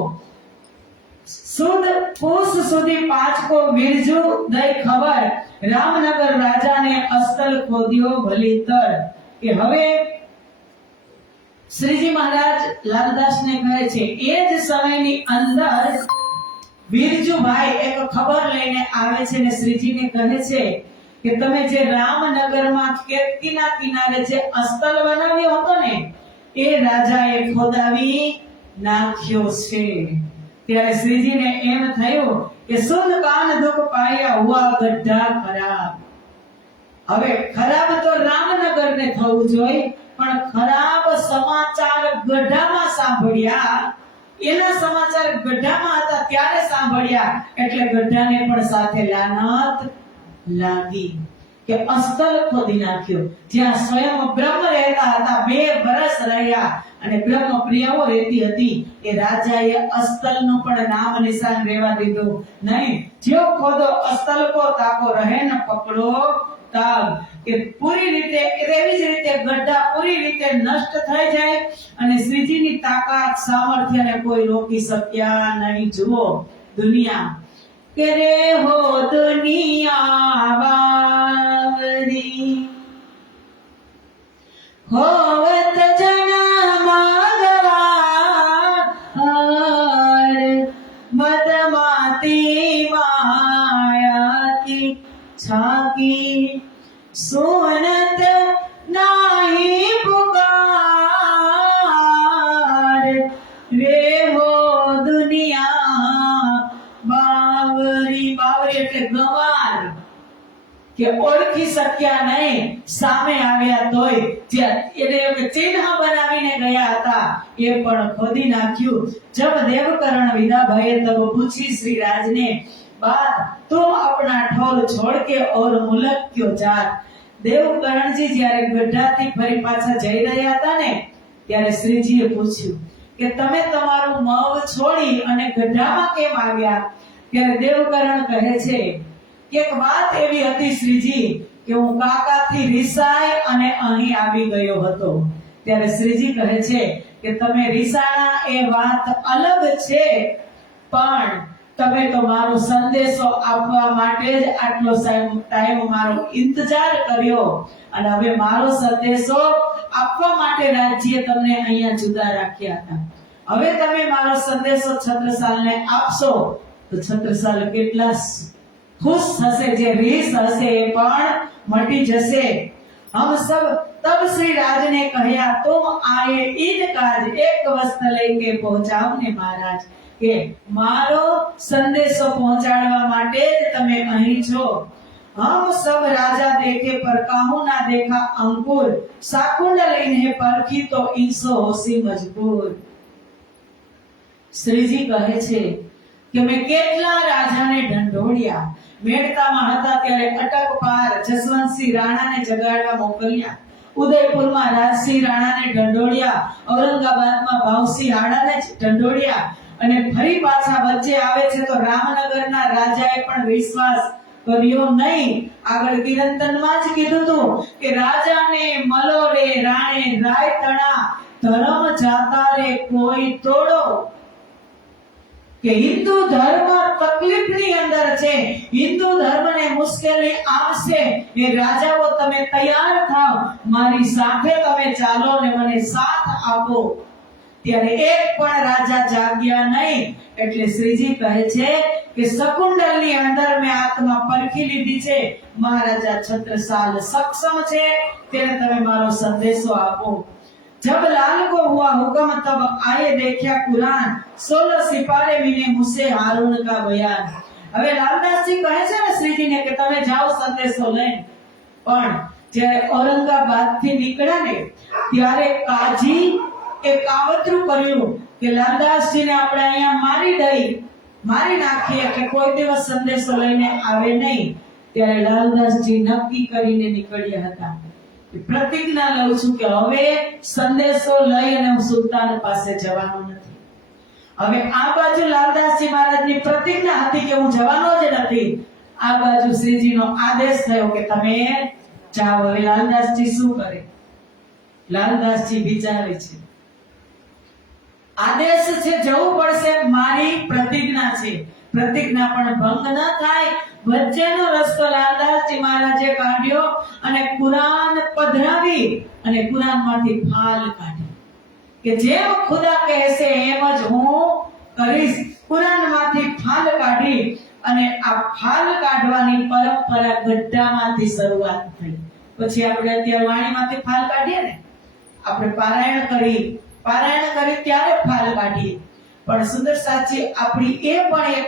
સુદ પૂસ સુધી 5 को बिरजू दई खबर रामनगर राजा ने अस्तल खोदियो भली तर। કે હવે શ્રીજી મહારાજ લાલદાસ ને કહે છે એ જ સમયની અંદર વીરજુભાઈ એક ખબર લઈને આવે છે ને શ્રીજીને કહે છે કે તમે જે રામનગરમાં કેતકીના કિનારે જે અસ્તલ બનાવ્યો હતો ને એ રાજાએ ખોદાવી નાખ્યો છે। ત્યારે શ્રીજીને એમ થયું કે સુન કાન દુખ પાયા હુઆ ગઢા ખરાબ। હવે ખરાબ તો રામનગરને થવું જોઈએ પણ ખરાબ સમાચાર ગઢામાં સાંભળ્યા। એના સમાચાર ગઢામાં હતા ત્યારે સાંભળ્યા એટલે ગઢાને પણ સાથે લાનત લાગી કે અસ્તલ ખોદી નાખ્યો। જ્યાં સ્વયં બ્રહ્મ રહેતા હતા 2 વર્ષ રહ્યા અને બ્રહ્મ પ્રિયાઓ રહેતી હતી એ રાજાએ અસ્તલનું પણ નામ નિશાન રહેવા દીધું નહીં। જો ખોદો અસ્તલ કો તાકો રહે ન પકડો તાગ। કે પૂરી રીતે એવી જ રીતે ગઢા પૂરી રીતે નષ્ટ થઈ જાય અને શ્રીજીની તાકાત સામર્થ્યને કોઈ રોકી શક્યા નહીં। જુઓ દુનિયા કે રે હો દુનિયા બાવરી હોવત જનમાગવાર મદમાતી માયા की छाकी सुनत नाही पुकार। रे हो दुनिया बावरी। बावरी એટલે ગવાર કે ઓળખી શક્યા નહીં સામે આવ્યા તોય જે એને ચિહ્ન બનાવીને ગયા હતા એ પણ ખોદી નાખ્યું। जब देवकरण विदा भये तब पूछी श्री राज ने बात तुम अपना ठोर छोड़ के और मुलक क्यों जात। દેવકરણજી જ્યારે ગઢાથી ફરી પાછા જઈ રહ્યા હતા ને ત્યારે શ્રીજીએ પૂછ્યું કે તમે તમારું મવ છોડી અને ગઢામાં કેમ આવ્યા। ત્યારે દેવકરણ કહે છે કે એક વાત એવી હતી શ્રીજી કે હું કાકાથી રિસાઈ અને અહીં આવી ગયો હતો। ત્યારે શ્રીજી કહે છે કે તમે રિસાણા એ વાત અલગ છે પણ તમે તો મારો સંદેશો આપવા માટે જ આટલો ટાઈમ મારો ઇંતજાર કર્યો અને હવે મારો સંદેશો આપવા માટે રાજ્ય તમને અહીંયા જુદા રાખ્યા હતા। હવે તમે મારો સંદેશો છત્રસાલને આપશો તો છત્રસાલ કેટલા ખુશ થશે। જે રીસ હશે એ પણ મટી જશે। हम सब तब श्री राज ने कहया तुम आए ईद काज एक वस्त्र लेके पहुंचाओ ने महाराज કે મારો સંદેશો પહોંચાડવા માટે જ તમે અહીં છો। हम सब राजा देखे पर काहू ना देखा अंकुर साकुंडल इन्हें परखी तो इंसो होसी मजबूर। શ્રીજી કહે છે કે મેં કેટલા રાજાને ઢંઢોળ્યા। મેળતામાં હતા ત્યારે અટક પાર જસવંતસિંહ રાણાને જગાડવા મોકલ્યા। ઉદયપુરમાં રાજસિંહ રાણાને ઢંઢોળ્યા। ઔરંગાબાદમાં ભાવસિંહ હાડાને ઢંઢોળ્યા અને ફરી પાછા વચ્ચે આવે છે તો રામનગરના રાજાએ પણ વિશ્વાસ કર્યો નહીં। આગળ કિરંતનમાં જ કીધું હતું કે રાજાને મલો રે રાણે રાય તણા ધર્મ જાતા રે કોઈ તોડો। કે હિન્દુ ધર્મ તકલીફની અંદર છે, હિન્દુ ધર્મને મુશ્કેલી આવશે એ રાજાઓ તમે તૈયાર થાઓ, મારી સાથે તમે ચાલો ને મને સાથ આપો। ત્યારે એક પણ રાજા જાગ્યા નહીં એટલે શ્રીજી કહે છે કે શકુંડલની અંદર મેં આત્મા પરખી લીધી છે। મહારાજા છત્રસાલ સક્ષમ છે તેને તમે મારો સંદેશો આપો। जब लाल को हुआ हुक्म तब आए देखा कुरान 16 सिपारे मिले मुझसे हारून का बयान। હવે લાલદાસજી કહે છે ને શ્રીજીને કે તમે જાઓ સંદેશો લઈને, પણ જ્યારે ઔરંગાબાદ થી નીકળ્યા ને ત્યારે કાજી એ કાવતરું કર્યું કે લાલદાસજીને આપણે અહીંયા મારી નાખીએ કે કોઈ દિવસ સંદેશો લઈને આવે નહીં। ત્યારે લાલદાસજી નક્કી કરીને નીકળ્યા હતા, પ્રતિજ્ઞા લઉં છું કે હવે સંદેશો લઈ અને હું સુલતાન પાસે જવાનો નથી। હવે આ બાજુ લાલદાસજી મહારાજની પ્રતિજ્ઞા હતી કે હું જવાનો જ નથી, આ બાજુ શ્રીજીનો આદેશ થયો કે તમે જાઓ। હવે લાલદાસજી શું કરે? લાલદાસજી વિચારે છે, આદેશ છે જવું પડશે, મારી પ્રતિજ્ઞા છે, પ્રતિજ્ઞા પણ ભંગ ન થાય। વચ્ચેનો રસ્તો લાલદાસજી મહારાજે કાઢ્યો અને કુરાન પધરાવી અને કુરાનમાંથી ફાલ કાઢી કે જેમ ખુદા કહેશે એમ જ હું કરીશ। કુરાનમાંથી ફાલ કાઢી અને આ ફાલ કાઢવાની પરંપરા ગઢડામાંથી શરૂઆત થઈ। પછી આપણે અત્યારે વાણીમાંથી ફાલ કાઢીએ ને, આપણે પારાયણ કરી ત્યારે ફાલ કાઢીએ, પણ સુંદર સાચી આપણી એ પણ એક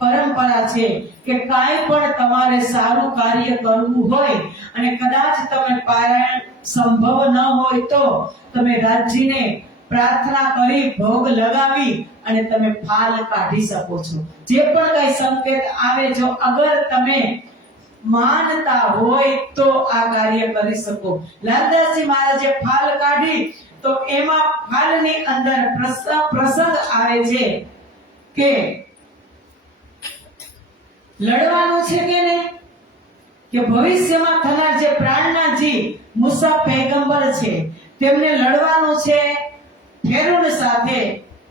પરંપરા છે કે કાંઈ પણ તમારે સારું કાર્ય કરવું હોય અને કદાચ તમે પારાયણ સંભવ ન હોય તો તમે રાજીને પ્રાર્થના કરી ભોગ લગાવી અને તમે ફાલ કાઢી શકો છો। જે પણ કઈ સંકેત આવે, જો અગર તમે માનતા હોય તો આ કાર્ય કરી શકો। લાલદાસજી મહારાજે ફાલ કાઢી તો એમાં ફાલની અંદર પ્રસંગ આવે છે કે લડવાનું છે કે નહીં, કે ભવિષ્યમાં થનાર જે પ્રાણનાથજી મુસા પૈગંબર છે તેમને લડવાનું છે ફેરુન સાથે,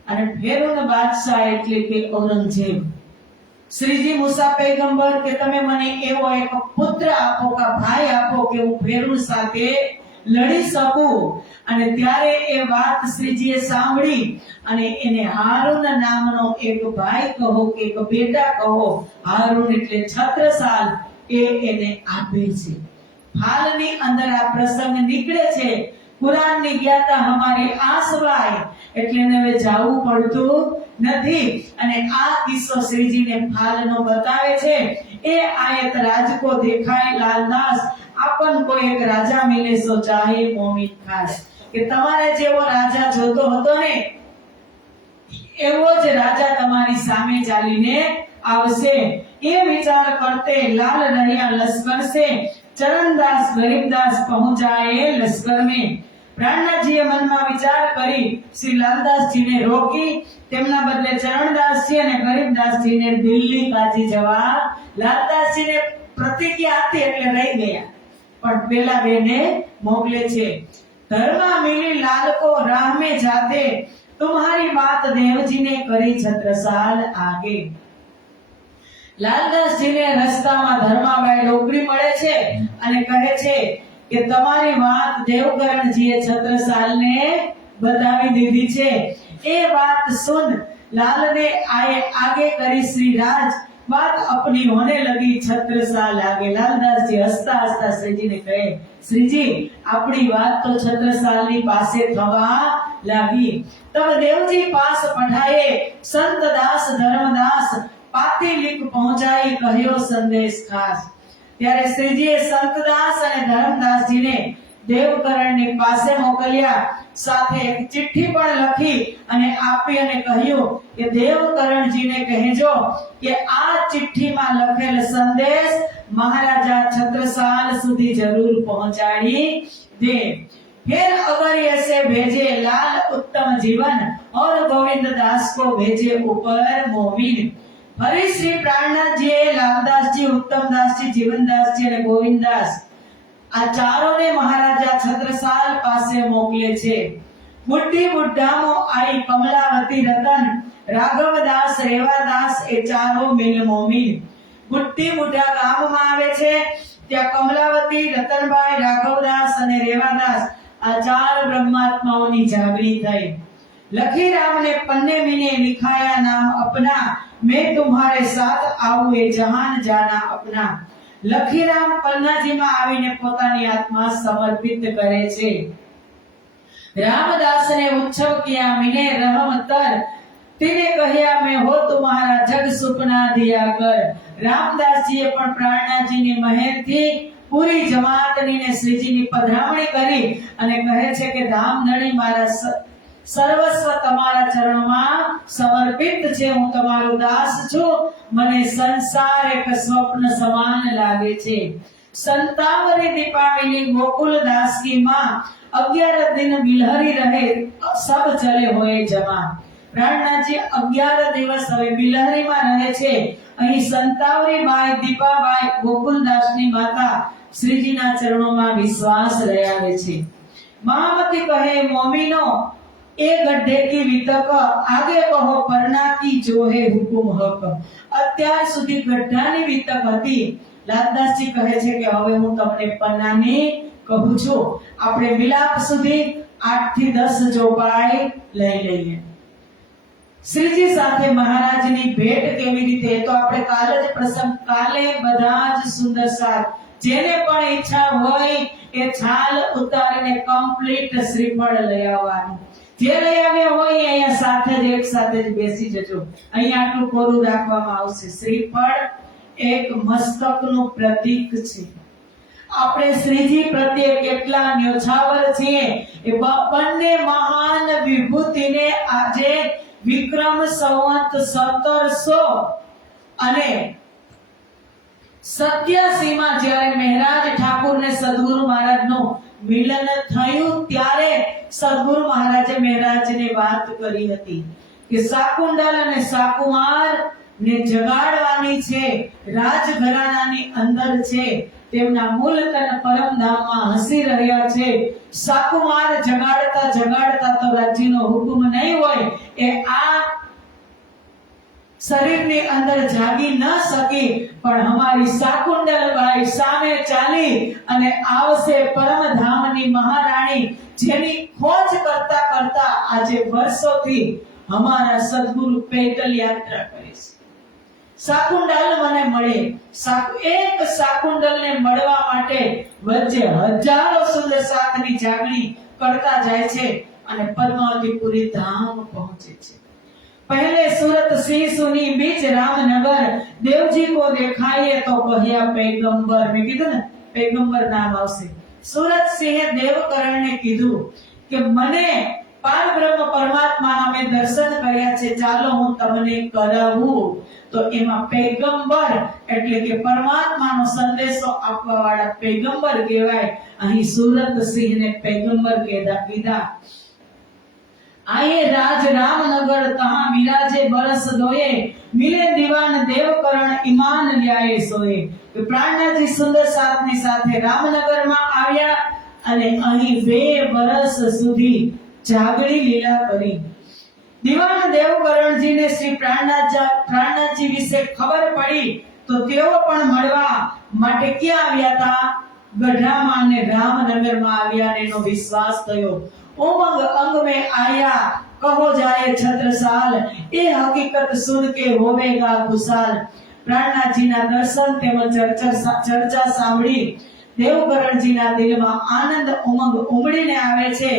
અને ફેરુન બાદશાહ એટલે કે ઔરંગઝેબ। શ્રીજી મુસા પૈગંબર કે તમે મને એવો એક પુત્ર આપો કે ભાઈ આપો કે હું ફેરુન સાથે લડી શકું। અને ત્યારે એ વાત શ્રીજીએ સાંભળી અને એને હારૂન નામનો એક ભાઈ કહો કે એક બેટા કહો, હારૂન એટલે છત્રસાલ, એને આપે છે। ફાલની અંદર આ પ્રસંગ નીકળે છે। કુરાનની જ્ઞાતા હમારી આસવાય એટલે હવે જાવું પડતું નથી। અને આ કિસ્સો શ્રીજીને ફાલનો બતાવે છે। એ આયત રાજકો દેખાય લાલદાસ આપન કોઈ એક રાજા મિલે સો ચાહે મોમિન ખાસ, કે તમારે જેવો રાજા જોતો હતો ને એવો જ રાજા તમારી સામે ચાલીને આવશે। એ વિચાર કરતે લાલ રહ્યા લશ્કર સે ચરણદાસ ગરીબદાસ પહોંચાए લશ્કર में। પ્રાણનાથજીએ મનમાં વિચાર કરી શ્રી લાલદાસજીને રોકી તેમના બદલે ચરણદાસજી અને ગરીબદાસજીને દિલ્હી કાજી જવા લાલદાસજીને પ્રતિજ્ઞા હતી એટલે રહી ગયા, પણ પેલા બેને મોકલે છે। धर्मा मिली लाल को राह में जाते तुम्हारी बात देवजी ने करी छत्रसाल आगे। લાલદાસજીને રસ્તામાં ધર્માબાઈ ડોકરી મળે છે અને કહે છે કે તમારી વાત દેવકરણજીએ છત્રસાલને બતાવી દીધી છે। એ વાત સુન લાલને आगे करी श्री राज बात अपनी होने लगी छत्रसाल आगे। लालदासजी हंसता हंसता श्रीजी ने कहे श्रीजी अपनी बात तो छत्रसालनी पासे थवा लागी। तब देवजी पास पठाए संत दास धर्मदास पाती लिख पहुंचाई कह्यो संदेश खास। ત્યારે શ્રીજીએ સંતદાસ અને ધર્મદાસજીને દેવકરણની પાસે મોકલ્યા, સાથે એક ચિઠ્ઠી પણ લખી અને આપી અને કહ્યું કે દેવકરણજીને કહેજો કે આ ચિઠ્ઠીમાં લખેલ સંદેશ મહારાજા છત્રસાલ સુધી જરૂર પહોંચાડી દે। फिर अगर ऐसे भेजे लाल उत्तम जीवन और गोविंद दास को भेजे ऊपर मोमिन। ફરી શ્રી પ્રાણનાથજીએ લાલદાસજી, ઉત્તમદાસજી, જીવનદાસજી અને ગોવિંદદાસ આ ચારોને મહારાજા છત્રસાલ પાસે મોકલે છે। બુઢી બુઢામો आई કમલાવતી રતન રાઘવદાસ રેવાદાસ એ ચારો મિલ મોમીન। બુઢી બુઢા ગામમાં આવે છે, ત્યાં કમલાવતી, રતનભાઈ, રાઘવદાસ અને રેવાદાસ આ ચાર બ્રહ્માત્માઓની જાગરી થઈ। लखीराम ने पन्ने में लिखाया नाम अपना, मैं तुम्हारे साथ आऊं ये जहान जाना अपना। લખીરામ પન્નાજીમાં આવીને પોતાની આત્મા સમર્પિત કરે છે। रामदास ने उत्सव किया मिले रहम तर तिने कह्या मैं हो तुम्हारा जग सुपना दिया कर। रामदासजीએ પણ પ્રાણનાથજીની મહેરથી પૂરી જમાતનીને શ્રીજીની પધરામણી કરી અને કહે છે કે ધામધણી મારા સર્વસ્વ તમારા ચરણોમાં સમર્પિત છે, હું તમારો દાસ છું, મને સંસાર એક સ્વપ્ન સમાન લાગે છે। संतावरी दीपावली गोकुल दास की माँ 11 दिन बिलहरी रहे सब चले होए जमा। प्राणनाथजी 11 દિવસ હવે બિલહરીમાં રહે છે। અહીં સંતાવરી બાઈ દીપાબાઈ ગોકુલદાસની માતા શ્રીજીના ચરણોમાં વિશ્વાસ રહ્યા છે। મહામતી કહે મોમીનો એ ગઢે की વિતક આગે કહો પરના की जो है हुकुम हक। અત્યાર સુધી ગઢાની વિતક હતી। લાલદાસજી કહે છે કે હવે હું તમને પન્નાની કહું છું। આપણે વિલાપ સુધી 8 થી 10 ચોપાઈ લઈ લઈએ। શ્રીજી સાથે મહારાજની ભેટ કેવી રીતે, તો આપણે કાલે જ પ્રસંગ કાલે બધા જ સુંદર સાર જેને પણ ઈચ્છા હોય એ છાલ ઉતારીને કમ્પ્લીટ શ્રીફળ લઈ આવવાનું। જે લઈ આવ્યા હોય અહીંયા સાથે જ એક સાથે જ બેસી જજો। અહીંયા આટલું કોરું રાખવામાં આવશે। શ્રીફળ એક મસ્તકનું પ્રતીક છે। આપણે શ્રીજી પ્રત્યે કેટલા ન્યોછાવર છીએ એ બંને મહાન વિભૂતિને આજે વિક્રમ સંવત 1700 અને 87 માં જ્યારે મહેરાજ ઠાકુરને સદગુરુ મહારાજનું મિલન થયું ત્યારે સદગુરુ મહારાજે મહેરાજને વાત કરી હતી કે શાકુંડલ અને શાકુમાર ને જગાડવાની છે, રાજઘરાણાની અંદર છે, તેમના મૂળ તન પરમધામમાં હસી રહ્યા છે। શાકુમાર જગાડતા જગાડતા તો રાજ્યનો હુકમ નહીં હોય એ આ શરીરની અંદર જાગી ન શકી, પણ અમારી શાકુંડલબાઈ સામે ચાલી અને આવશે પરમધામની મહારાણી, જેની ખોજ કરતા કરતા આજે વર્ષોથી અમારા સદગુરુ પેદલ યાત્રા કરે છે। શાકુંડલ મને મળે, એક શાકુંડલને મળવા માટે વચ્ચે હજારો સુંદર સાથની જાગણી કરતા જાય છે અને પદ્માવતીપુરી ધામ પહોંચે છે। पहले सूरत सिंह सुनी बीच रामनगर, देवजी को देखाइए तो कहिया पैगंबर। मैं कीधुं ने पैगंबर नाम आवशे। सूरत सिंह देवकरण ने कीधुं के मने पार ब्रह्म परमात्मा नामे दर्शन कर्या छे, चालो हूँ तमने करावुं। तो एमा पैगंबर એટલે કે પરમાત્માનો સંદેશો આપવા વાળા पैगंबर કહેવાય। અહીં सूरत सिंह ने पैगंबर કીધા। आए राज रामनगर तहां विराजे बरस दोए, मिले दीवान देवकरण ईमान ल्याए सोए। तो प्राणनाथजी सुंदर साथनी साथे रामनगરમાં આવ્યા અને અહીં 2 વર્ષ સુધી જાગણી લીલા કરી। દીવાન દેવકરણજીને શ્રી પ્રાણનાથજી વિશે ખબર પડી તો તેઓ પણ મળવા માટે ક્યાં આવ્યા હતા? ગઢામાં અને રામનગરમાં આવ્યા અને એનો વિશ્વાસ થયો। उमंग अंग में आया कहो जाए छत्रसाल, ये हकीकत सुन के होवेगा खुशाल। प्राणनाथजीना दर्शन तेमज चर्चा सांभળી દેવકરણજીના દિલમાં આનંદ ઉમંગ ઉમડીને આવે છે।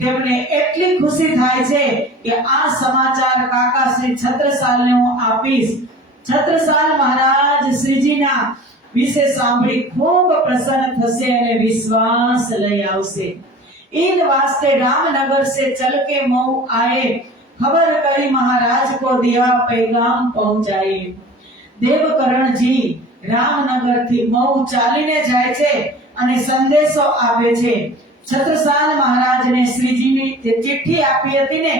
તેમને એટલી ખુશી થાય છે કે આ સમાચાર કાકા શ્રી છત્રસાલને હું આપીશ। છત્રસાલ મહારાજ શ્રીજીના વિશે સાંભળી ખૂબ પ્રસન્ન થશે અને વિશ્વાસ લઈ આવશે। इन वास्ते रामनगर से चल के मऊ आए, खबर करी महाराज को दिया पैगाम पहुंचाए। देवकरण जी रामनगर थी मऊ चालीने जाय छे अने संदेशो आपे छे। छत्रसाल महाराज ने श्रीजीनी जे चिट्ठी आपी हती ने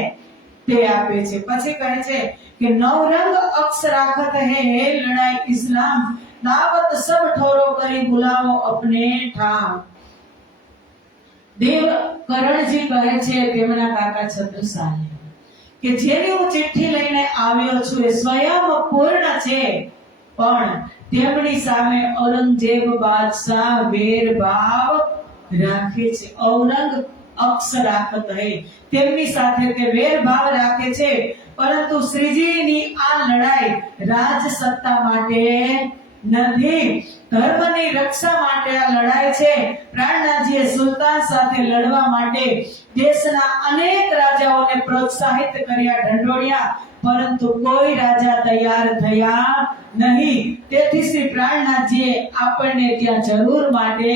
ते आपे छे। પછી કહે છે કે નવરંગ અક્ષ રાખત હે હે લડાઈ ઇસ્લામ, દાવત સબ ઠોરો કરી બુલાવો અપને ઠામ। દેવકરણજી કહે છે તેમના કાકા છત્રસાલને કે જેની હું ચિઠ્ઠી લઈને આવ્યો છું એ સ્વયં પૂર્ણ છે, પણ તેમની સામે ઔરંગઝેબ બાદશાહ વેરભાવ રાખે છે। ઔરંગ અક્ષ રાખત હે, તેમની સાથે તે વેરભાવ રાખે છે, પરંતુ શ્રીજીની આ લડાઈ રાજ સત્તા માટે નથી. ધર્મની રક્ષા માટે આ લડાઈ છે. પ્રાણનાથજીએ સુલતાન સાથે લડવા માટે દેશના અનેક રાજાઓને પ્રોત્સાહિત કર્યા, ઢંઢોળ્યા, પરંતુ કોઈ રાજા તૈયાર થયા નહીં. તેથી શ્રી પ્રાણનાથજીએ આપણને ત્યાં જરૂર માટે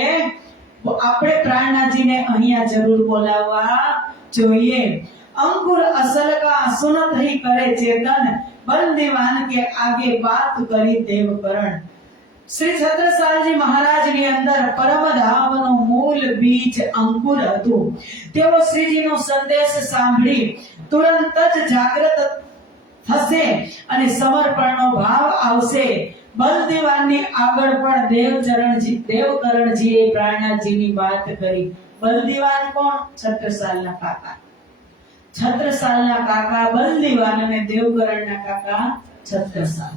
આપણે પ્રાણનાથજીને અહીંયા જરૂર બોલાવવા જોઈએ. अंकुर असल का सुनत ही करे चेतन, बल दीवान के आगे बात करी देवकरण. श्री छत्रसालजी महाराजની અંદર પરમધામનો મૂળ બીજ અંકુર હતું. તેઓ શ્રીજીનો સંદેશ સાંભળી તુરંત જ જાગૃત થશે અને સમર્પણનો ભાવ આવશે. બલદેવાનની આગળ પણ દેવકરણજીએ પ્રાણનાથજીની વાત કરી. બલદેવાન કોણ? છત્રસાલના કાકા. छत्रसालना काका बलदीवान ने देवकरण ना काका छत्रसाल.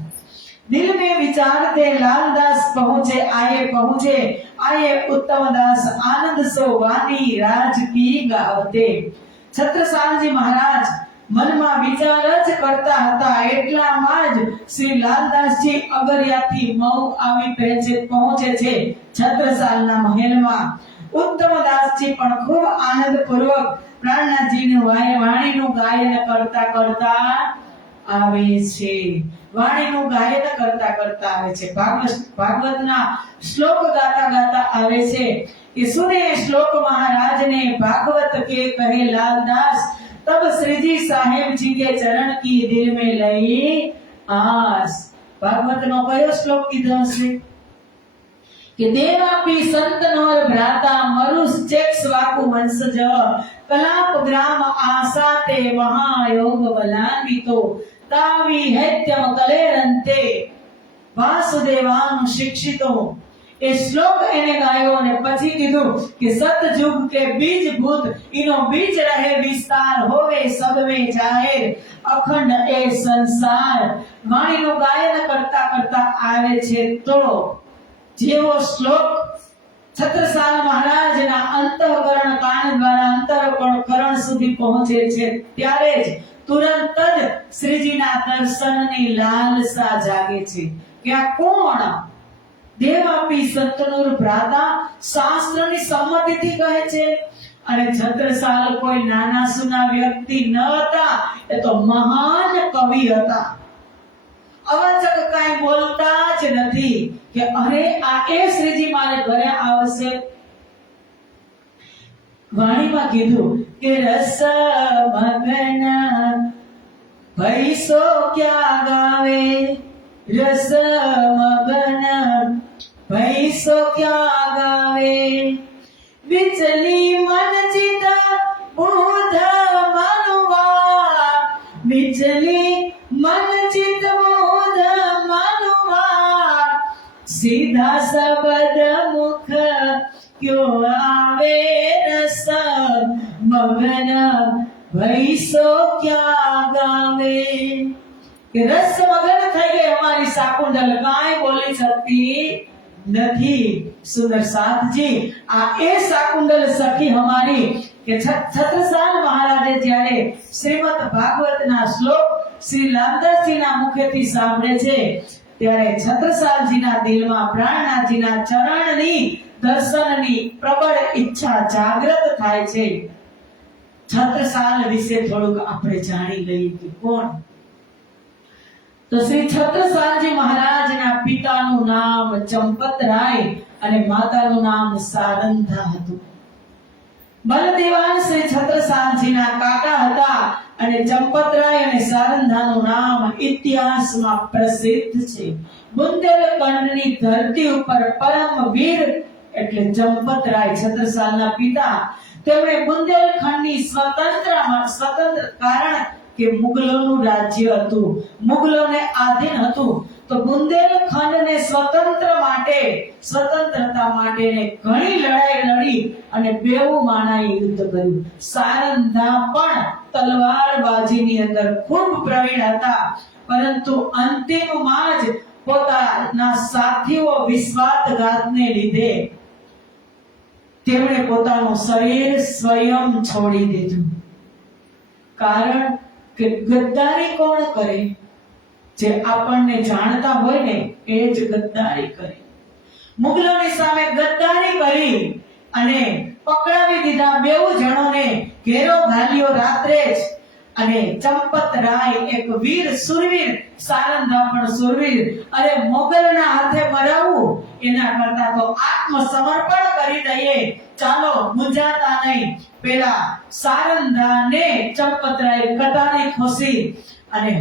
दिल में विचारते लालदास पहुंचे आए उत्तमदास आनंद सो वाणी राज की गावते. छत्रसालजी महाराज મનમાં વિચાર જ કરતા હતા એટલામાં જ શ્રી લાલદાસજી અગરિયાથી મઉ આવી પહોંચે છે છત્રસાલના મહેલમાં. ઉત્તમદાસજી પણ ખૂબ આનંદપૂર્વક પ્રાણનાથજીની વાણીનું ગાયન કરતા કરતા આવે છે. વાણીનું ગાયન કરતા કરતા આવે છે. ભાગવતના શ્લોક ગાતા ગાતા આવે છે કે સુને શ્લોક મહારાજ ને ભાગવત કે કહે लालदास, तब श्री जी साहेब जी के चरण की दिल में लई आस. भागवत नो कयो श्लोक कीधो છે કે દેવાપી સંતનોર ભ્રાતા મરુસ ચેક્સ વાકુ વંશજ કલાપ ગ્રામ આશા તે મહાયોગ બલાન્વિતો તાવી હૈત્યમ કલેરંતે વાસુદેવાન શિક્ષિતો. એ શ્લોક એને ગાયો અને પછી કીધું કે સતયુગ કે બીજ ભૂત ઇનો બીજ રહે વિસ્તાર હોવે સબવે જાહેર અખંડ એ સંસાર. વાણીનું ગાયન કરતા કરતા આવે છે તો જેવો શ્લોક છત્રસાલ મહારાજના અંતઃકરણ કાન દ્વારા અંતઃકરણ સુધી પહોંચે છે ત્યારે જ તુરંત જ શ્રીજીના દર્શનની લાલસા જાગે છે. કે આ કોણ? દેવાપી સંતનોર ભ્રાતા શાસ્ત્રની સંમતિથી કહે છે. અને છત્રસાલ કોઈ નાના સુના વ્યક્તિ ન હતા, એ તો મહાન કવિ હતા. અવાચક કાંઈ બોલતા જ નથી કે અરે આ એ શ્રીજી મારે ઘરે આવશે. વાણીમાં કીધું કે રસ મગન ભૈસો ક્યાં ગાવે, રસ મગન ભૈસો ક્યાં ગાવે, વિચલી મન ચિત બુધ મનુવા, વિચલી મન ચિત બુધ મનુવા, સીધા શબ્દ મુખ ક્યો આવે, રસ મગન ભૈસો ક્યાં ગાવે. કે રસ મગન થઈ ગઈ અમારી શાકુંતલ, કાંઈ બોલી શકતી નથી. સુંદર સાથજી, આ એ શાકુંતલ સખી હમારી કે છત્રસાલ મહારાજે જ્યારે શ્રીમદ ભાગવતના શ્લોક શ્રી લાલદાસજીના મુખેથી સાંભળે છે ત્યારે છત્રસાલજીના દિલમાં પ્રાણનાથજીના ચરણની દર્શનની પ્રબળ ઈચ્છા જાગૃત થાય છે. છત્રસાલ વિશે થોડુંક આપણે જાણી લઈએ કે કોણ. તો શ્રી છત્રસાલજી મહારાજના પિતાનું નામ ચંપતરાય અને માતાનું નામ સારંધા હતું. બલદેવાન શ્રી છત્રસાલજીના કાકા હતા અને ચંપતરાય અને સારંધાનું નામ ઇતિહાસમાં પ્રસિદ્ધ છે. બુંદેલખંડની ધરતી ઉપર પરમવીર એટલે ચંપતરાય છત્રસાલના પિતા. તેમણે બુંદેલખંડની સ્વતંત્ર કારણ કે મુગલોનું રાજ્ય હતું, મુગલોને આધીન હતું, તો બુંદેલખંડને સ્વતંત્રતા માટે ઘણી લડાઈ લડી અને બેઉ માણાએ યુદ્ધ કર્યું. સારંધા પણ તલવારબાજીની અંદર ખૂબ પ્રવીણ હતા, પરંતુ અંતિમમાં જ પોતાના સાથીઓ વિશ્વાસઘાતને લીધે તેમણે પોતાનું શરીર સ્વયં છોડી દીધું. કારણ કે ગદ્દારી કોણ કરે? જે આપણને જાણતા હોય ને એ જ ગદ્દારી કરી. મુગલોની સામે ગદ્દારી કરી અને પકડાવી દીધા બેઉ જણોને, ઘેરો ઘાલ્યો રાત્રે જ. અને ચંપત રાય એક વીર સુરવીર, સારંગા પણ સુરવીર, અને મોગલના હાથે મરાવું એના કરતા તો આત્મસમર્પણ કરી દઈએ, ચાલો મૂંઝાતા નહીં. પેલા સારંગાને ચંપતરાય કટારી ખોસી અને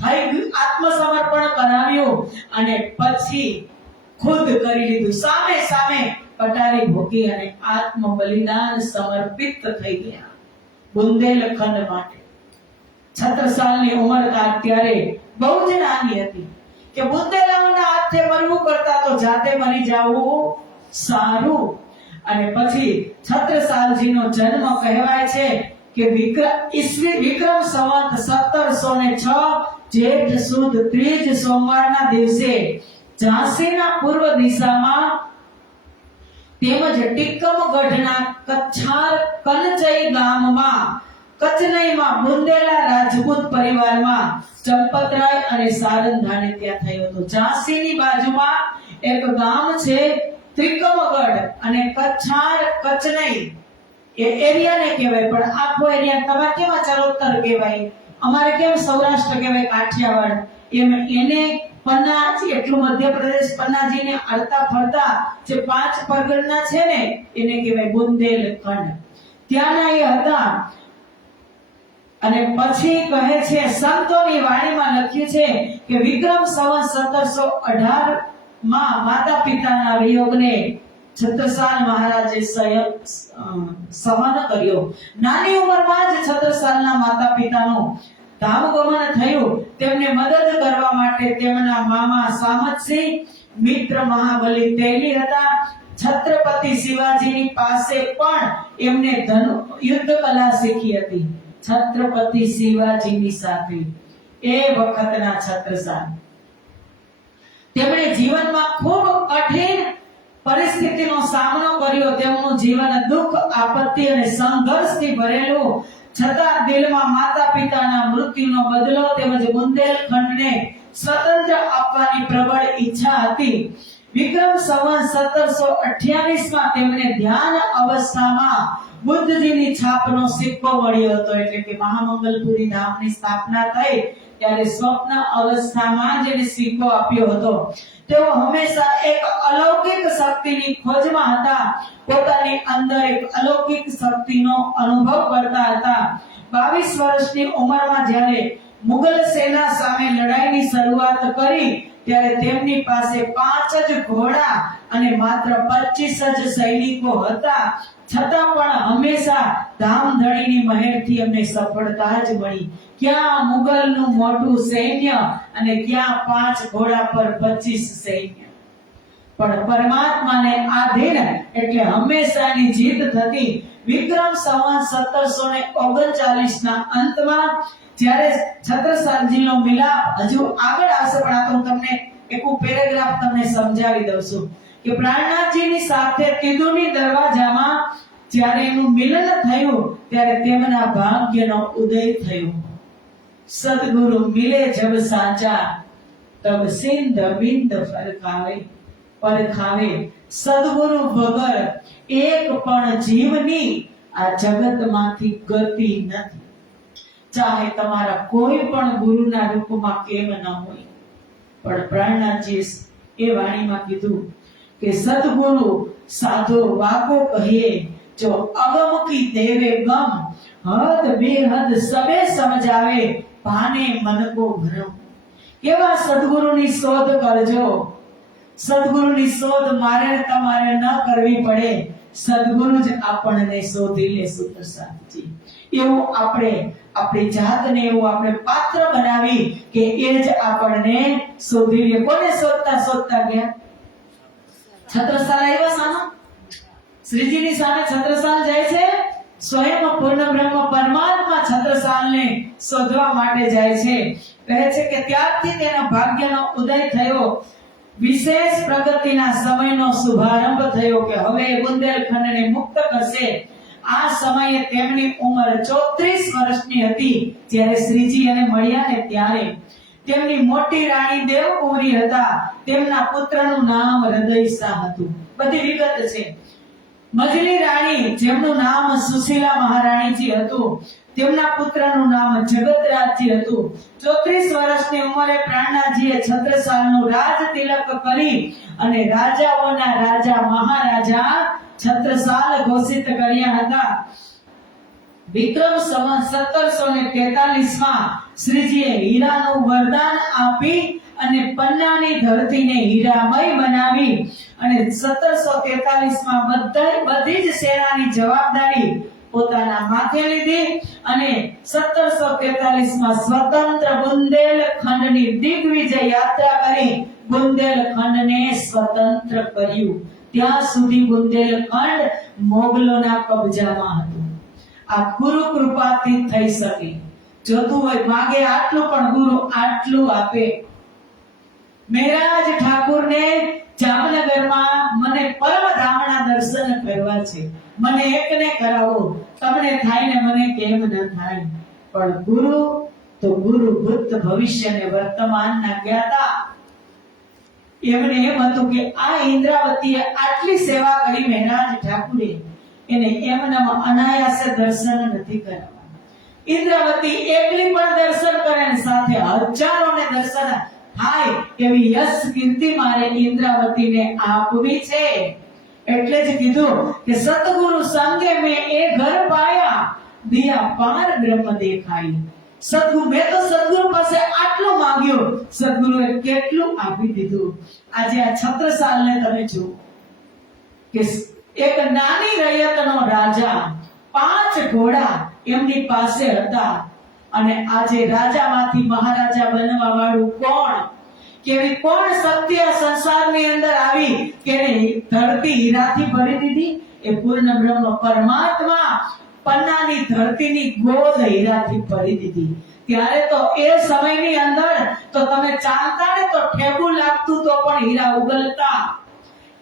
થઈ આત્મસમર્પણ કરાવ્યું અને પછી ખુદ કરી લીધું. સામે સામે કટારી ભોગી અને આત્મ બલિદાન સમર્પિત થઈ ગયા બુંદેલખંડ માટે. 36 સાલની ઉંમર ત્યારે બહુ જ નાની હતી કે બુંદેલાઓના હાથે મરવું કરતા તો જાતે મરી જાવું સારું. અને પછી છત્રસાલજીનો જન્મ કહેવાય છે કે વિક્રમ સંવત 1706 જેઠ સુદ ત્રીજ સોમવારના દિવસે ઝાંસીના પૂર્વ દિશામાં તેમજ ટીકમગઢના કચ્છાર કનચઈ ગામમાં કચનઈમાં બુંદેલા રાજપૂત પરિવારમાં ચંપતરાય અને સારંગાને ત્યાં થયો હતો. ઝાંસીની બાજુમાં એક ગામ છે ત્રિકમગઢ અને કચ્છાર કચનઈ એ એરિયાને કહેવાય. પણ આખો એરિયા તમારે કેવા ચરોતર કહેવાય, અમારે કેમ સૌરાષ્ટ્ર કહેવાય, કાઠિયાવાડ, એમ એને પન્ના એટલું મધ્યપ્રદેશ પન્નાજીને અડતા ફરતા જે 5 પરગણા છે ને એને કહેવાય બુંદેલખંડ. ત્યાંના એ હતા. અને પછી કહે છે સંતોની વાણીમાં લખ્યું છે કે વિક્રમ સંવત 1718 માં માતા પિતાના વિયોગને છત્રસાલ મહારાજે સહન કર્યો. નાની ઉંમરમાં જ છત્રસાલના માતા પિતાનું ધામગમન થયું. તેમને મદદ કરવા માટે તેમના મામા સામતસિંહ, મિત્ર મહાબલી તેલી હતા. છત્રપતિ શિવાજીની પાસે પણ એમને યુદ્ધ કલા શીખી હતી. છત્રપતિ શિવાજીની સાથે એ વખતના છત્રસાલ તેમણે જીવનમાં ખૂબ કઠિન પરિસ્થિતિનો સામનો કર્યો. તેમનું જીવન દુઃખ, આપત્તિ અને સંઘર્ષથી ભરેલું, છતાં દિલમાં માતા પિતાના મૃત્યુનો બદલો તેમજ બુંદેલખંડને સ્વતંત્ર આપવાની પ્રબળ ઈચ્છા હતી. વિક્રમ સંવત 1728 માં તેમને ધ્યાન અવસ્થામાં બુદ્ધજીની છાપનો સિક્કો મળ્યો હતો. એટલે કે મહામંગલપુરી ધામની સ્થાપના થઈ ત્યારે સ્વપ્ન અવસ્થામાં જેને સિક્કો આપ્યો હતો. તેઓ હંમેશા એક અલૌકિક શક્તિની ખોજમાં હતા. પોતાની અંદર એક અલૌકિક શક્તિનો અનુભવ કરતા હતા. 22 વર્ષની ઉંમરમાં જ્યારે મુગલ સેના સામે લડાઈની શરૂઆત કરી ત્યારે તેમની પાસે 5 જ ઘોડા અને માત્ર 25 જ સૈનિકો હતા. છતાં પણ હંમેશા ધામધણીની મહેરથી અમને સફળતા જ મળી. ક્યાં મુગલનું મોટું સૈન્ય અને ક્યાં 5 ઘોડા પર 25 સૈન્ય. પણ પરમાત્માને આધીન એટલે હંમેશાની જીત થતી. વિક્રમ સંવત 1739 ના અંતમાં જ્યારે છત્રસાલજીનો મિલાપ હજુ આગળ આવશે, પણ આ તો તમને એક પેરેગ્રાફ તમને સમજાવી દઉં છું કે પ્રાણનાથજીની સાથે તિદુની દરવાજામાં જ્યારે એનું મિલન થયું ત્યારે તેમના ભાગ્યનો ઉદય થયો. સદગુરુ મિલે જબ સાચા તબ સિંધ બિંદ પરખાવે. સદગુરુ વગર એક પણ જીવની આ જગતમાંથી ગતિ નથી. ચાહે તમારા કોઈ પણ ગુરુના રૂપમાં કેમ ન હોય. પણ પ્રાણનાથજીએ એ વાણીમાં કીધું કે સદગુરુ સાધો વાકો કહીએ જો અગમ કી દેવે ગમ હદ બેહદ સબે સમજાવે ભાને મન કો ભરમ. એવા સદગુરુની શોધ કરજો. સદગુરુની શોધ મારે તમારે ન કરવી પડે. સદગુરુ જ આપણને શોધી લે. સુતરસાજી એવું આપણે આપણી જાતને એવું આપણે પાત્ર બનાવી કે એ જ આપણને શોધી લે. કોને શોધતા શોધતા ગયા? છત્રસાલ આવ્યા સામે, શ્રીજીની સામે છત્રસાલ જાય છે. સ્વયં પૂર્ણ બ્રહ્મ પરમાત્મા છત્રસાલને શોધવા માટે જાય છે. કહે છે કે ત્યારથી તેના ભાગ્યનો ઉદય થયો. વિશેષ પ્રગતિના સમયનો શુભારંભ થયો કે હવે બુંદેલખંડને મુક્ત કરશે. આ સમયે તેમની ઉંમર 34 વર્ષની હતી જ્યારે શ્રીજી એને મળ્યા ને ત્યારે. તેમની મોટી રાણી દેવકુંવરી હતા, તેમના પુત્રનું નામ હૃદયસા હતું. બધી વિગત છે. મજલી રાણી જેમનું નામ સુશીલા મહારાણીજી હતું, તેમના પુત્રનું નામ જગતરાજજી હતું. 34 વર્ષની ઉંમરે પ્રાણનાથજીએ છત્રસાલનું રાજ તિલક કરી અને રાજાઓના રાજા મહારાજા છત્રસાલ ઘોષિત કર્યા હતા. વિક્રમ સંવત 1743 માં શ્રીજીએ હીરાનું વરદાન આપી અને પન્નાની ધરતીને હીરામય બનાવી અને 1743 માં બધી જ સેનાની જવાબદારી પોતાના માથે લીધી અને 1743 માં સ્વતંત્ર બુંદેલખંડની દિગ્વિજય યાત્રા કરી બુંદેલખંડને સ્વતંત્ર કર્યું. ત્યાં સુધી બુંદેલખંડ મોગલોના કબજામાં હતું. આ ગુરુ કૃપાથી થઈ શકે. જોતું હોય માગે આટલું પણ ગુરુ આટલું આપે. મહેરાજ ઠાકુરને જામનગરમાં મને પરમધામના દર્શન કરવા છે, મને એકને કરાવો, તમને થાય ને મને કેમ ન થાય. પણ ગુરુ તો ગુરુ ભૂત ભવિષ્ય ને વર્તમાનના જ્ઞાતા. એમને એમ હતું કે આ ઇન્દ્રાવતીએ આટલી સેવા કરી મહેરાજ ઠાકુરે, એને એમનામ અનાયાસે દર્શન નથી કરાવવા. ઇન્દ્રાવતી એકલી પણ દર્શન કરે ને સાથે હજારોને દર્શન થાય એવી યશ કીર્તિ મારે ઇન્દ્રાવતીને આપવી છે. એટલે જ કીધું કે સતગુરુ સંગે મેં એ ઘર પાયા, દિયા પાર બ્રહ્મ દેખાઈ. મેં તો સદગુરુ પાસે આટલું માંગ્યું, સદગુરુએ કેટલું આપી દીધું. આજે આ છત્રસાલને તમે જુઓ કે એક નાની રૈયતનો રાજા, 5 ઘોડા એમની પાસે હતા અને આજે રાજામાંથી મહારાજા બનવા વાળું કોણ? કેવી કોણ શક્તિ આ સંસારની અંદર આવી કે ધરતી હીરાથી ભરી દીધી? એ પૂર્ણ બ્રહ્મ પરમાત્મા પન્નાની ધરતીની ગોદ હીરાથી ભરી દીધી. ત્યારે તો એ સમયની અંદર તો તમે ચાલતા ને તો ઠેબુ લાગતું તો પણ હીરા ઉગલતા.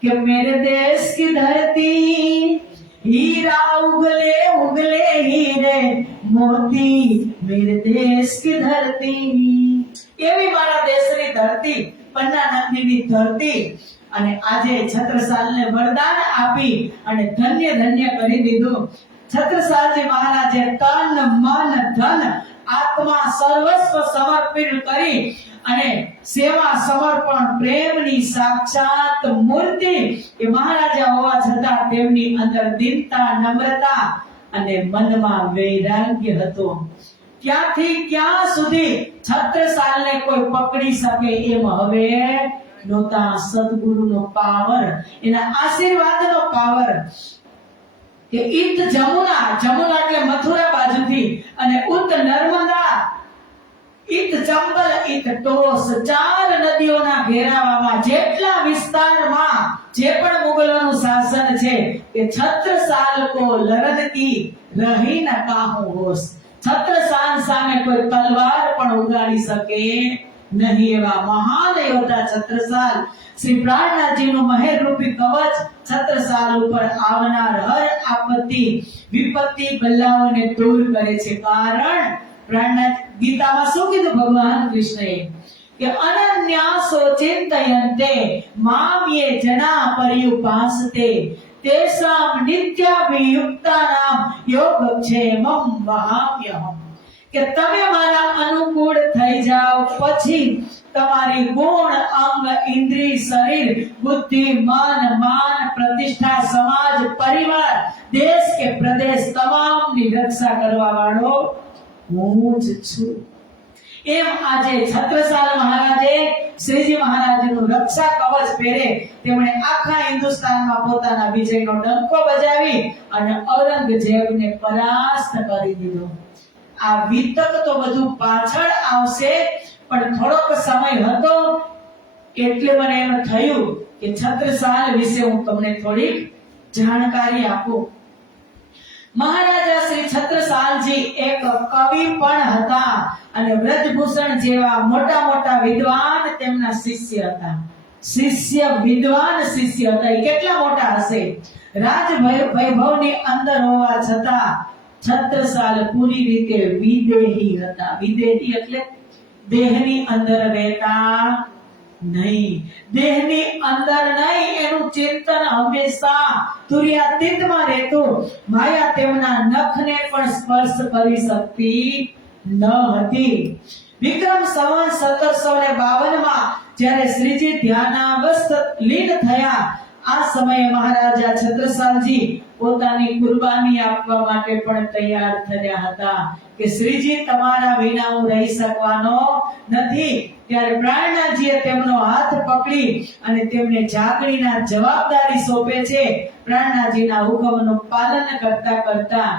कि मेरे देश की धरती हीरा उगले उगले हीरे मोती, मेरे देश की धरती. એવી મારા દેશની ધરતી, પન્ના નગરીની ધરતી. અને આજે છત્રસાલને વરદાન આપી અને ધન્ય ધન્ય કરી દીધું. છત્રસાલજી મહારાજે તન મન ધન આત્મા સર્વસ્વ સમર્પિત કરી અને સેવા સમર્પણ પ્રેમની સાક્ષાત મૂર્તિ એ મહારાજા હોવા છતાં તેમની અંદર દીનતા નમ્રતા અને મનમાં વૈરાગ્ય હતો. ક્યાંથી ક્યાં સુધી છત્રસાલને કોઈ પકડી શકે એમ હવે નહોતા. સદગુરુનો પાવર, એના આશીર્વાદનો પાવર કે ઈત જમુના, જમુના એટલે મથુરા બાજુથી, અને ઉત નર્મદા, ઈત ચંબલ, ઈત ટોસ, 4 નદીઓના ઘેરાવામાં જેટલા વિસ્તારમાં જે પણ મુગલોનું શાસન છે એ છત્રસાલ કો લરદ કી રહી ન કાહુ હોશ. છત્રસાલ સામે કોઈ તલવાર પણ ઉગાડી શકે નહીં એવા મહાન યોદ્ધા છત્રસાલ. શ્રી પ્રાણનાથજીનું મહેર રૂપી કવચ છત્રસાલ ઉપર આવનાર હર આપત્તિ વિપત્તિ બલ્લાઓને દૂર કરે છે. કારણ પ્રાણનાથ ગીતામાં શું કીધું ભગવાન કૃષ્ણએ કે અનન્યાસો ચિંતયન્તે મામ યે જના પર્યુપાસતે તેસામ નિત્યાભિયુક્તાનામ યોગક્ષેમં વહામ્યહમ. કે તમે મારા અનુકૂળ થઈ જાઓ પછી તમારી ગુણ અંગ ઇન્દ્રિય શરીર બુદ્ધિ મન માન પ્રતિષ્ઠા સમાજ પરિવાર દેશ કે પ્રદેશ તમામની રક્ષા કરવા વાળો હું જ છું. એમ આજે છત્રસાલ મહારાજે શ્રીજી મહારાજનું રક્ષા કવચ પહેરે તેમણે આખા હિન્દુસ્તાનમાં પોતાના વિજયનો ડંકો બજાવી અને ઔરંગઝેબને પરાસ્ત કરી દીધો. આ વિતક તો બધું પાછળ આવશે, પણ થોડોક સમય હતો એટલે મને એમ થયું કે છત્રસાલ વિશે હું તમને થોડીક જાણકારી આપું. મહારાજા શ્રી છત્રસાલજી એક કવિ પણ હતા અને વ્રજભૂષણ જેવા મોટા મોટા વિદ્વાન તેમના શિષ્ય હતા. વિદ્વાન શિષ્ય હતા. એ કેટલા મોટા હશે? રાજ વૈભવની અંદર હોવા છતાં છત્રસાલ પૂરી રીતે વિદેહી હતા. વિદેહી એટલે દેહની અંદર રહેતા નહીં. દેહની અંદર નહીં, એનું ચિંતન હંમેશા તુર્યાતીતમાં રહેતું. માયા તેમના નખને પણ સ્પર્શ કરી શકતી ન હતી. વિક્રમ સંવત 1752 માં જ્યારે શ્રીજી ધ્યાનાવસ્થ લીન થયા, આ સમયે મહારાજા છત્રસાલજી પોતાની કુરબાની આપવા માટે પણ તૈયાર થયા હતા કે શ્રીજી તમારા વિના હું રહી શકવાનો નથી. ત્યારે પ્રાણનાથજીએ તેમનો હાથ પકડી અને તેમને જાગણીના જવાબદારી સોંપે છે. પ્રાણનાથજીના હુકમનું પાલન કરતા કરતા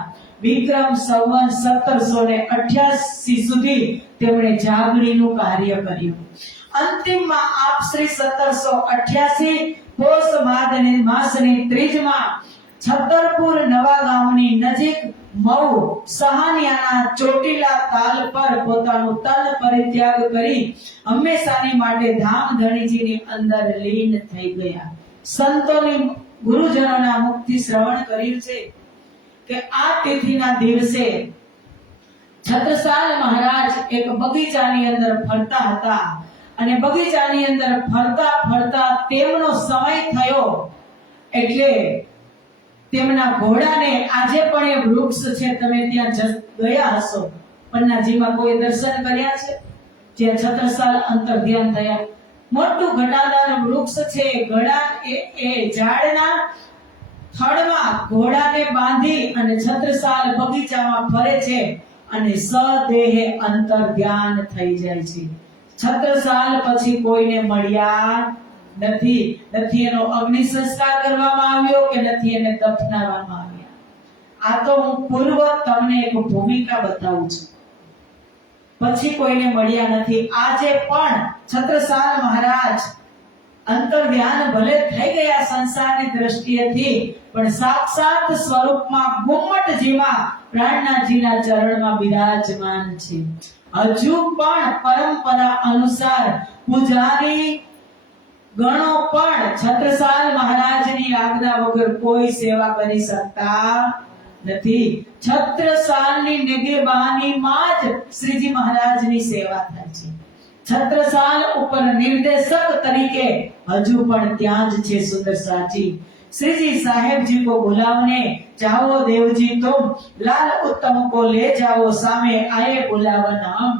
વિક્રમ સંવત 1788 સુધી તેમણે જાગણીનું કાર્ય કર્યું. અંતિમમાં આપ શ્રી 1788 પોષ માસની ત્રીજમાં છતરપુર નવા ગામની નજીક મઉ સહાનિયાના ચોટીલા તાલ પર પોતાનું તન પરિત્યાગ કરી હંમેશાની માટે ધામધણીજીની અંદર લીન થઈ ગયા. સંતોની ગુરુજનોના મુખથી શ્રવણ કર્યું છે કે આ તિથિના દિવસે છત્રસાલ મહારાજ એક બગીચાની અંદર ફરતા હતા અને બગીચાની અંદર ફરતા ફરતા તેમનો સમય થયો એટલે તેમના ઘોડાને, આજે પણ એ વૃક્ષ છે, તમે ત્યાં ગયા હશો, પન્નાજીમાં કોઈ દર્શન કર્યા છે જ્યાં છત્રસાલ અંતર્ધ્યાન થયા? મોટું ઘટાદાર વૃક્ષ છે. ઘડા એ ઝાડના થડમાં ઘોડાને બાંધી અને છત્રસાલ બગીચામાં ફરે છે અને સદેહે અંતર્ધ્યાન થઈ જાય છે. છત્રસાલ પછી કોઈને મળ્યા નથી. નથી એનો અગ્નિ સંસ્કાર કરવામાં આવ્યો કે નથી એને દફનાવવામાં આવ્યા. આ તો હું પૂર્વ તમને એક ભૂમિકા બતાવું છું. પછી કોઈને મળ્યા નથી. આજે પણ છત્રસાલ મહારાજ અંતર્ધ્યાન ભલે થઈ ગયા સંસારની દ્રષ્ટિએથી, પણ સાક્ષાત સ્વરૂપમાં ગુમ્મટજીમાં પ્રાણનાથજીના ચરણમાં બિરાજમાન છે. હજુ પણ પરંપરા અનુસાર પૂજારી ગણો પણ છત્રસાલ મહારાજની આજ્ઞા વગર કોઈ સેવા કરી શકતા નથી. છત્રસાલની નિગેબાનીમાં જ શ્રીજી મહારાજની સેવા થાય છે. છત્રસાલ ઉપર નિર્દેશક તરીકે હજુ પણ ત્યાં જ છે સુંદર સાચી. श्रीजी साहेब जी को बुलावने जाओ देवजी तुम, लाल उत्तम को ले जाओ सामे आए बुलावन हम.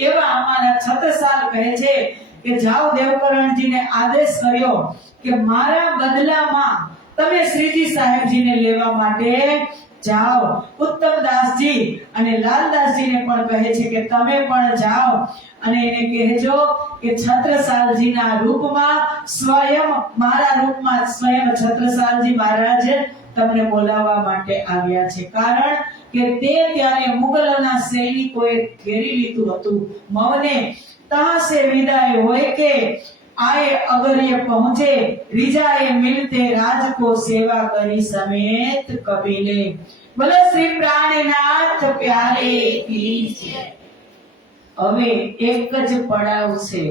एवा हमारा छत्रसाल कहे छे કે જાઓ દેવકરણજીને આદેશ કર્યો કે મારા બદલામાં તમે શ્રીજી સાહેબજીને લેવા માટે જાઓ. ઉત્તમદાસજી અને લાલદાસજીને પણ કહે છે કે તમે પણ જાઓ અને એને કહેજો કે છત્રસાલજીના રૂપમાં સ્વયં, મારા રૂપમાં સ્વયં છત્રસાલજી મહારાજ તમને બોલાવવા માટે આવ્યા છે. કારણ કે તે ત્યારે મુગલોના સૈનિકોએ ઘેરી લીધું હતું મવને. तहाँ से विदाई होए के आए अगर ये पहुंचे, रिजाए मिलते राज को सेवा करी समेत कबीले. बोलो श्री प्राणनाथ प्यारे की जय. હવે એક જ પડાવ છે.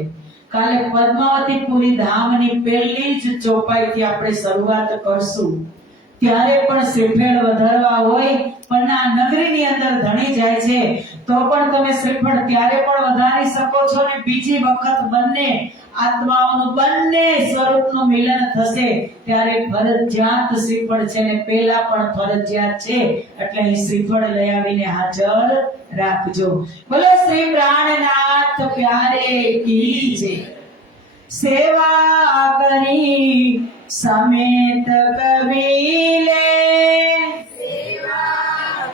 કાલે પદ્માવતીપુરી ધામની પહેલી જ ચોપાઈથી આપણે શરૂઆત કરશું. ત્યારે પણ શ્રીફળ વધારવા હોય પણ આ નગરીની અંદર ધણી જાય છે તો પણ તમે શ્રીફળ ત્યારે પણ વધારી શકો છો ને બીજી વખત બંને આત્માઓનું બંને સ્વરૂપનું મિલન થશે ત્યારે ફરજિયાત શ્રીફળ છે ને પેલા પણ ફરજિયાત છે એટલે અહીં શ્રીફળ લઈ આવીને હાજર રાખજો. બોલો શ્રી પ્રાણનાથ પ્યારે કી જય. સેવા કરી समेत कबीले, सेवा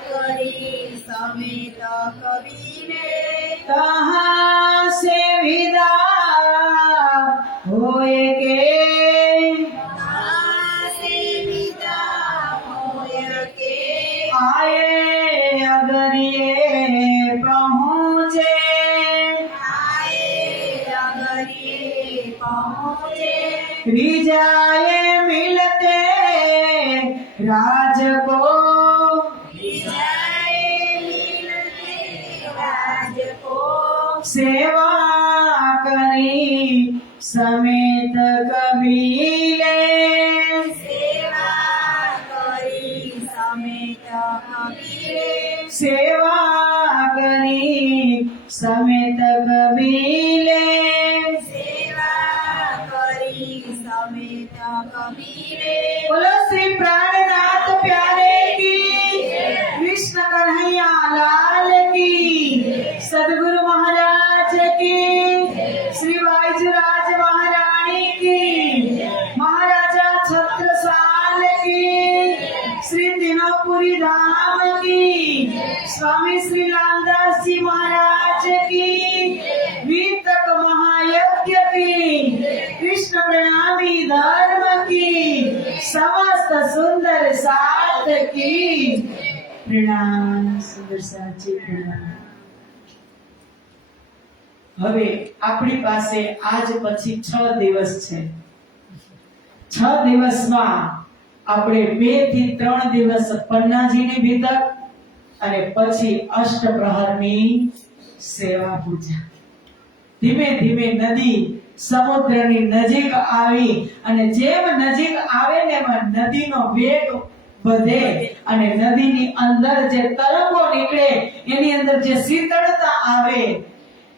करी समेत कबीले, कहाँ से विदा होए के, कहाँ से विदा होए के, आए अगर ये पहुँचे, आए अगर ये पहुँचे, रिजाए मिलते राज को, विजय मिलते राज को, सेवा करी समेत कबीले, सेवा करी समेत कबीले, सेवा करी समेत कबीले. कबीरे बोलो श्री प्राणनाथ प्यारे की, कृष्ण कन्हैया लाल की, सदगुरु महाराज की, श्री वाईजराज महारानी की, महाराजा छत्रसाल की, श्री तीनोपुरी धाम की, स्वामी श्री रामदास जी महाराज की, वीतक महायज्ञ की, कृष्ण प्रणामी धर्म की, समस्त सुंदर साथ की। प्रणाम સુંદર સાચી પ્રણામ। હવે આપણી પાસે આજ પછી 6 દિવસ છે। 6 દિવસમાં આપણે 2 થી 3 દિવસ પન્નાજીની વિધક અને પછી અષ્ટપ્રહરની સેવા પૂજા। ધીમે ધીમે નદી સમુદ્રની નજીક આવી અને જેમ નજીક આવે ને એમાં નદીનો વેગ વધે અને નદીની અંદર જે તરંગો નીકળે એની અંદર જે શીતળતા આવે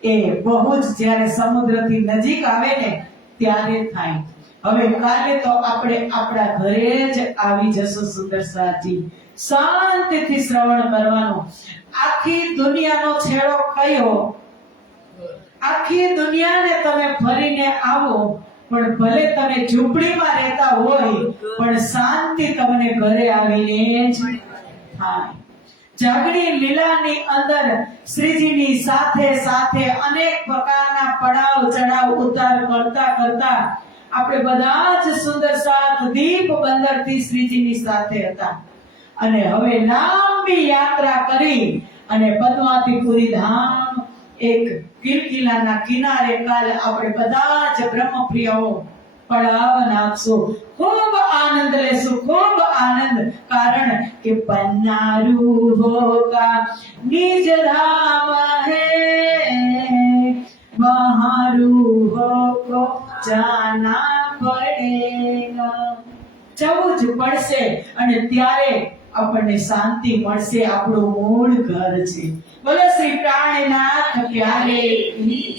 એ બહુ જ જ્યારે સમુદ્રથી નજીક આવે ને ત્યારે થાય। હવે કાલે તો આપણે આપણા ઘરે જ આવી જશું સુંદર સાચી, શાંતિથી શ્રવણ કરવાનું। આખી દુનિયાનો છેડો કયો, આખી દુનિયાને તમે ફરીને આવો પણ ભલે તમે ઝૂંપડીમાં રહેતા હોય પણ શાંતિ તમને ઘરે આવીને જ થાય। જાગણી લીલાની અંદર શ્રીજીની સાથે સાથે અનેક પ્રકારના પડાવ ચડાવ ઉતાર કરતા કરતા આપણે બધા જ સુંદર સાથ દીપ બંદરથી શ્રીજીની સાથે હતા અને હવે લાંબી યાત્રા કરી અને પદ્માવતીપુરી ધામ એક કિલકિલાના કિનારે કાલ આપણે બધા જ બ્રહ્મપ્રિયઓ પડાવ નાખશું। ખૂબ આનંદ લેશું, ખૂબ આનંદ, કારણ કે પન્નારુ હોગા નિજ ધામ હે, બહારુ હોગો જાના પડેગા। જવું જ પડશે અને ત્યારે આપણને શાંતિ મળશે, આપણું મૂળ ઘર છે। બોલો શ્રી પ્રાણનાથ પ્યારે કી।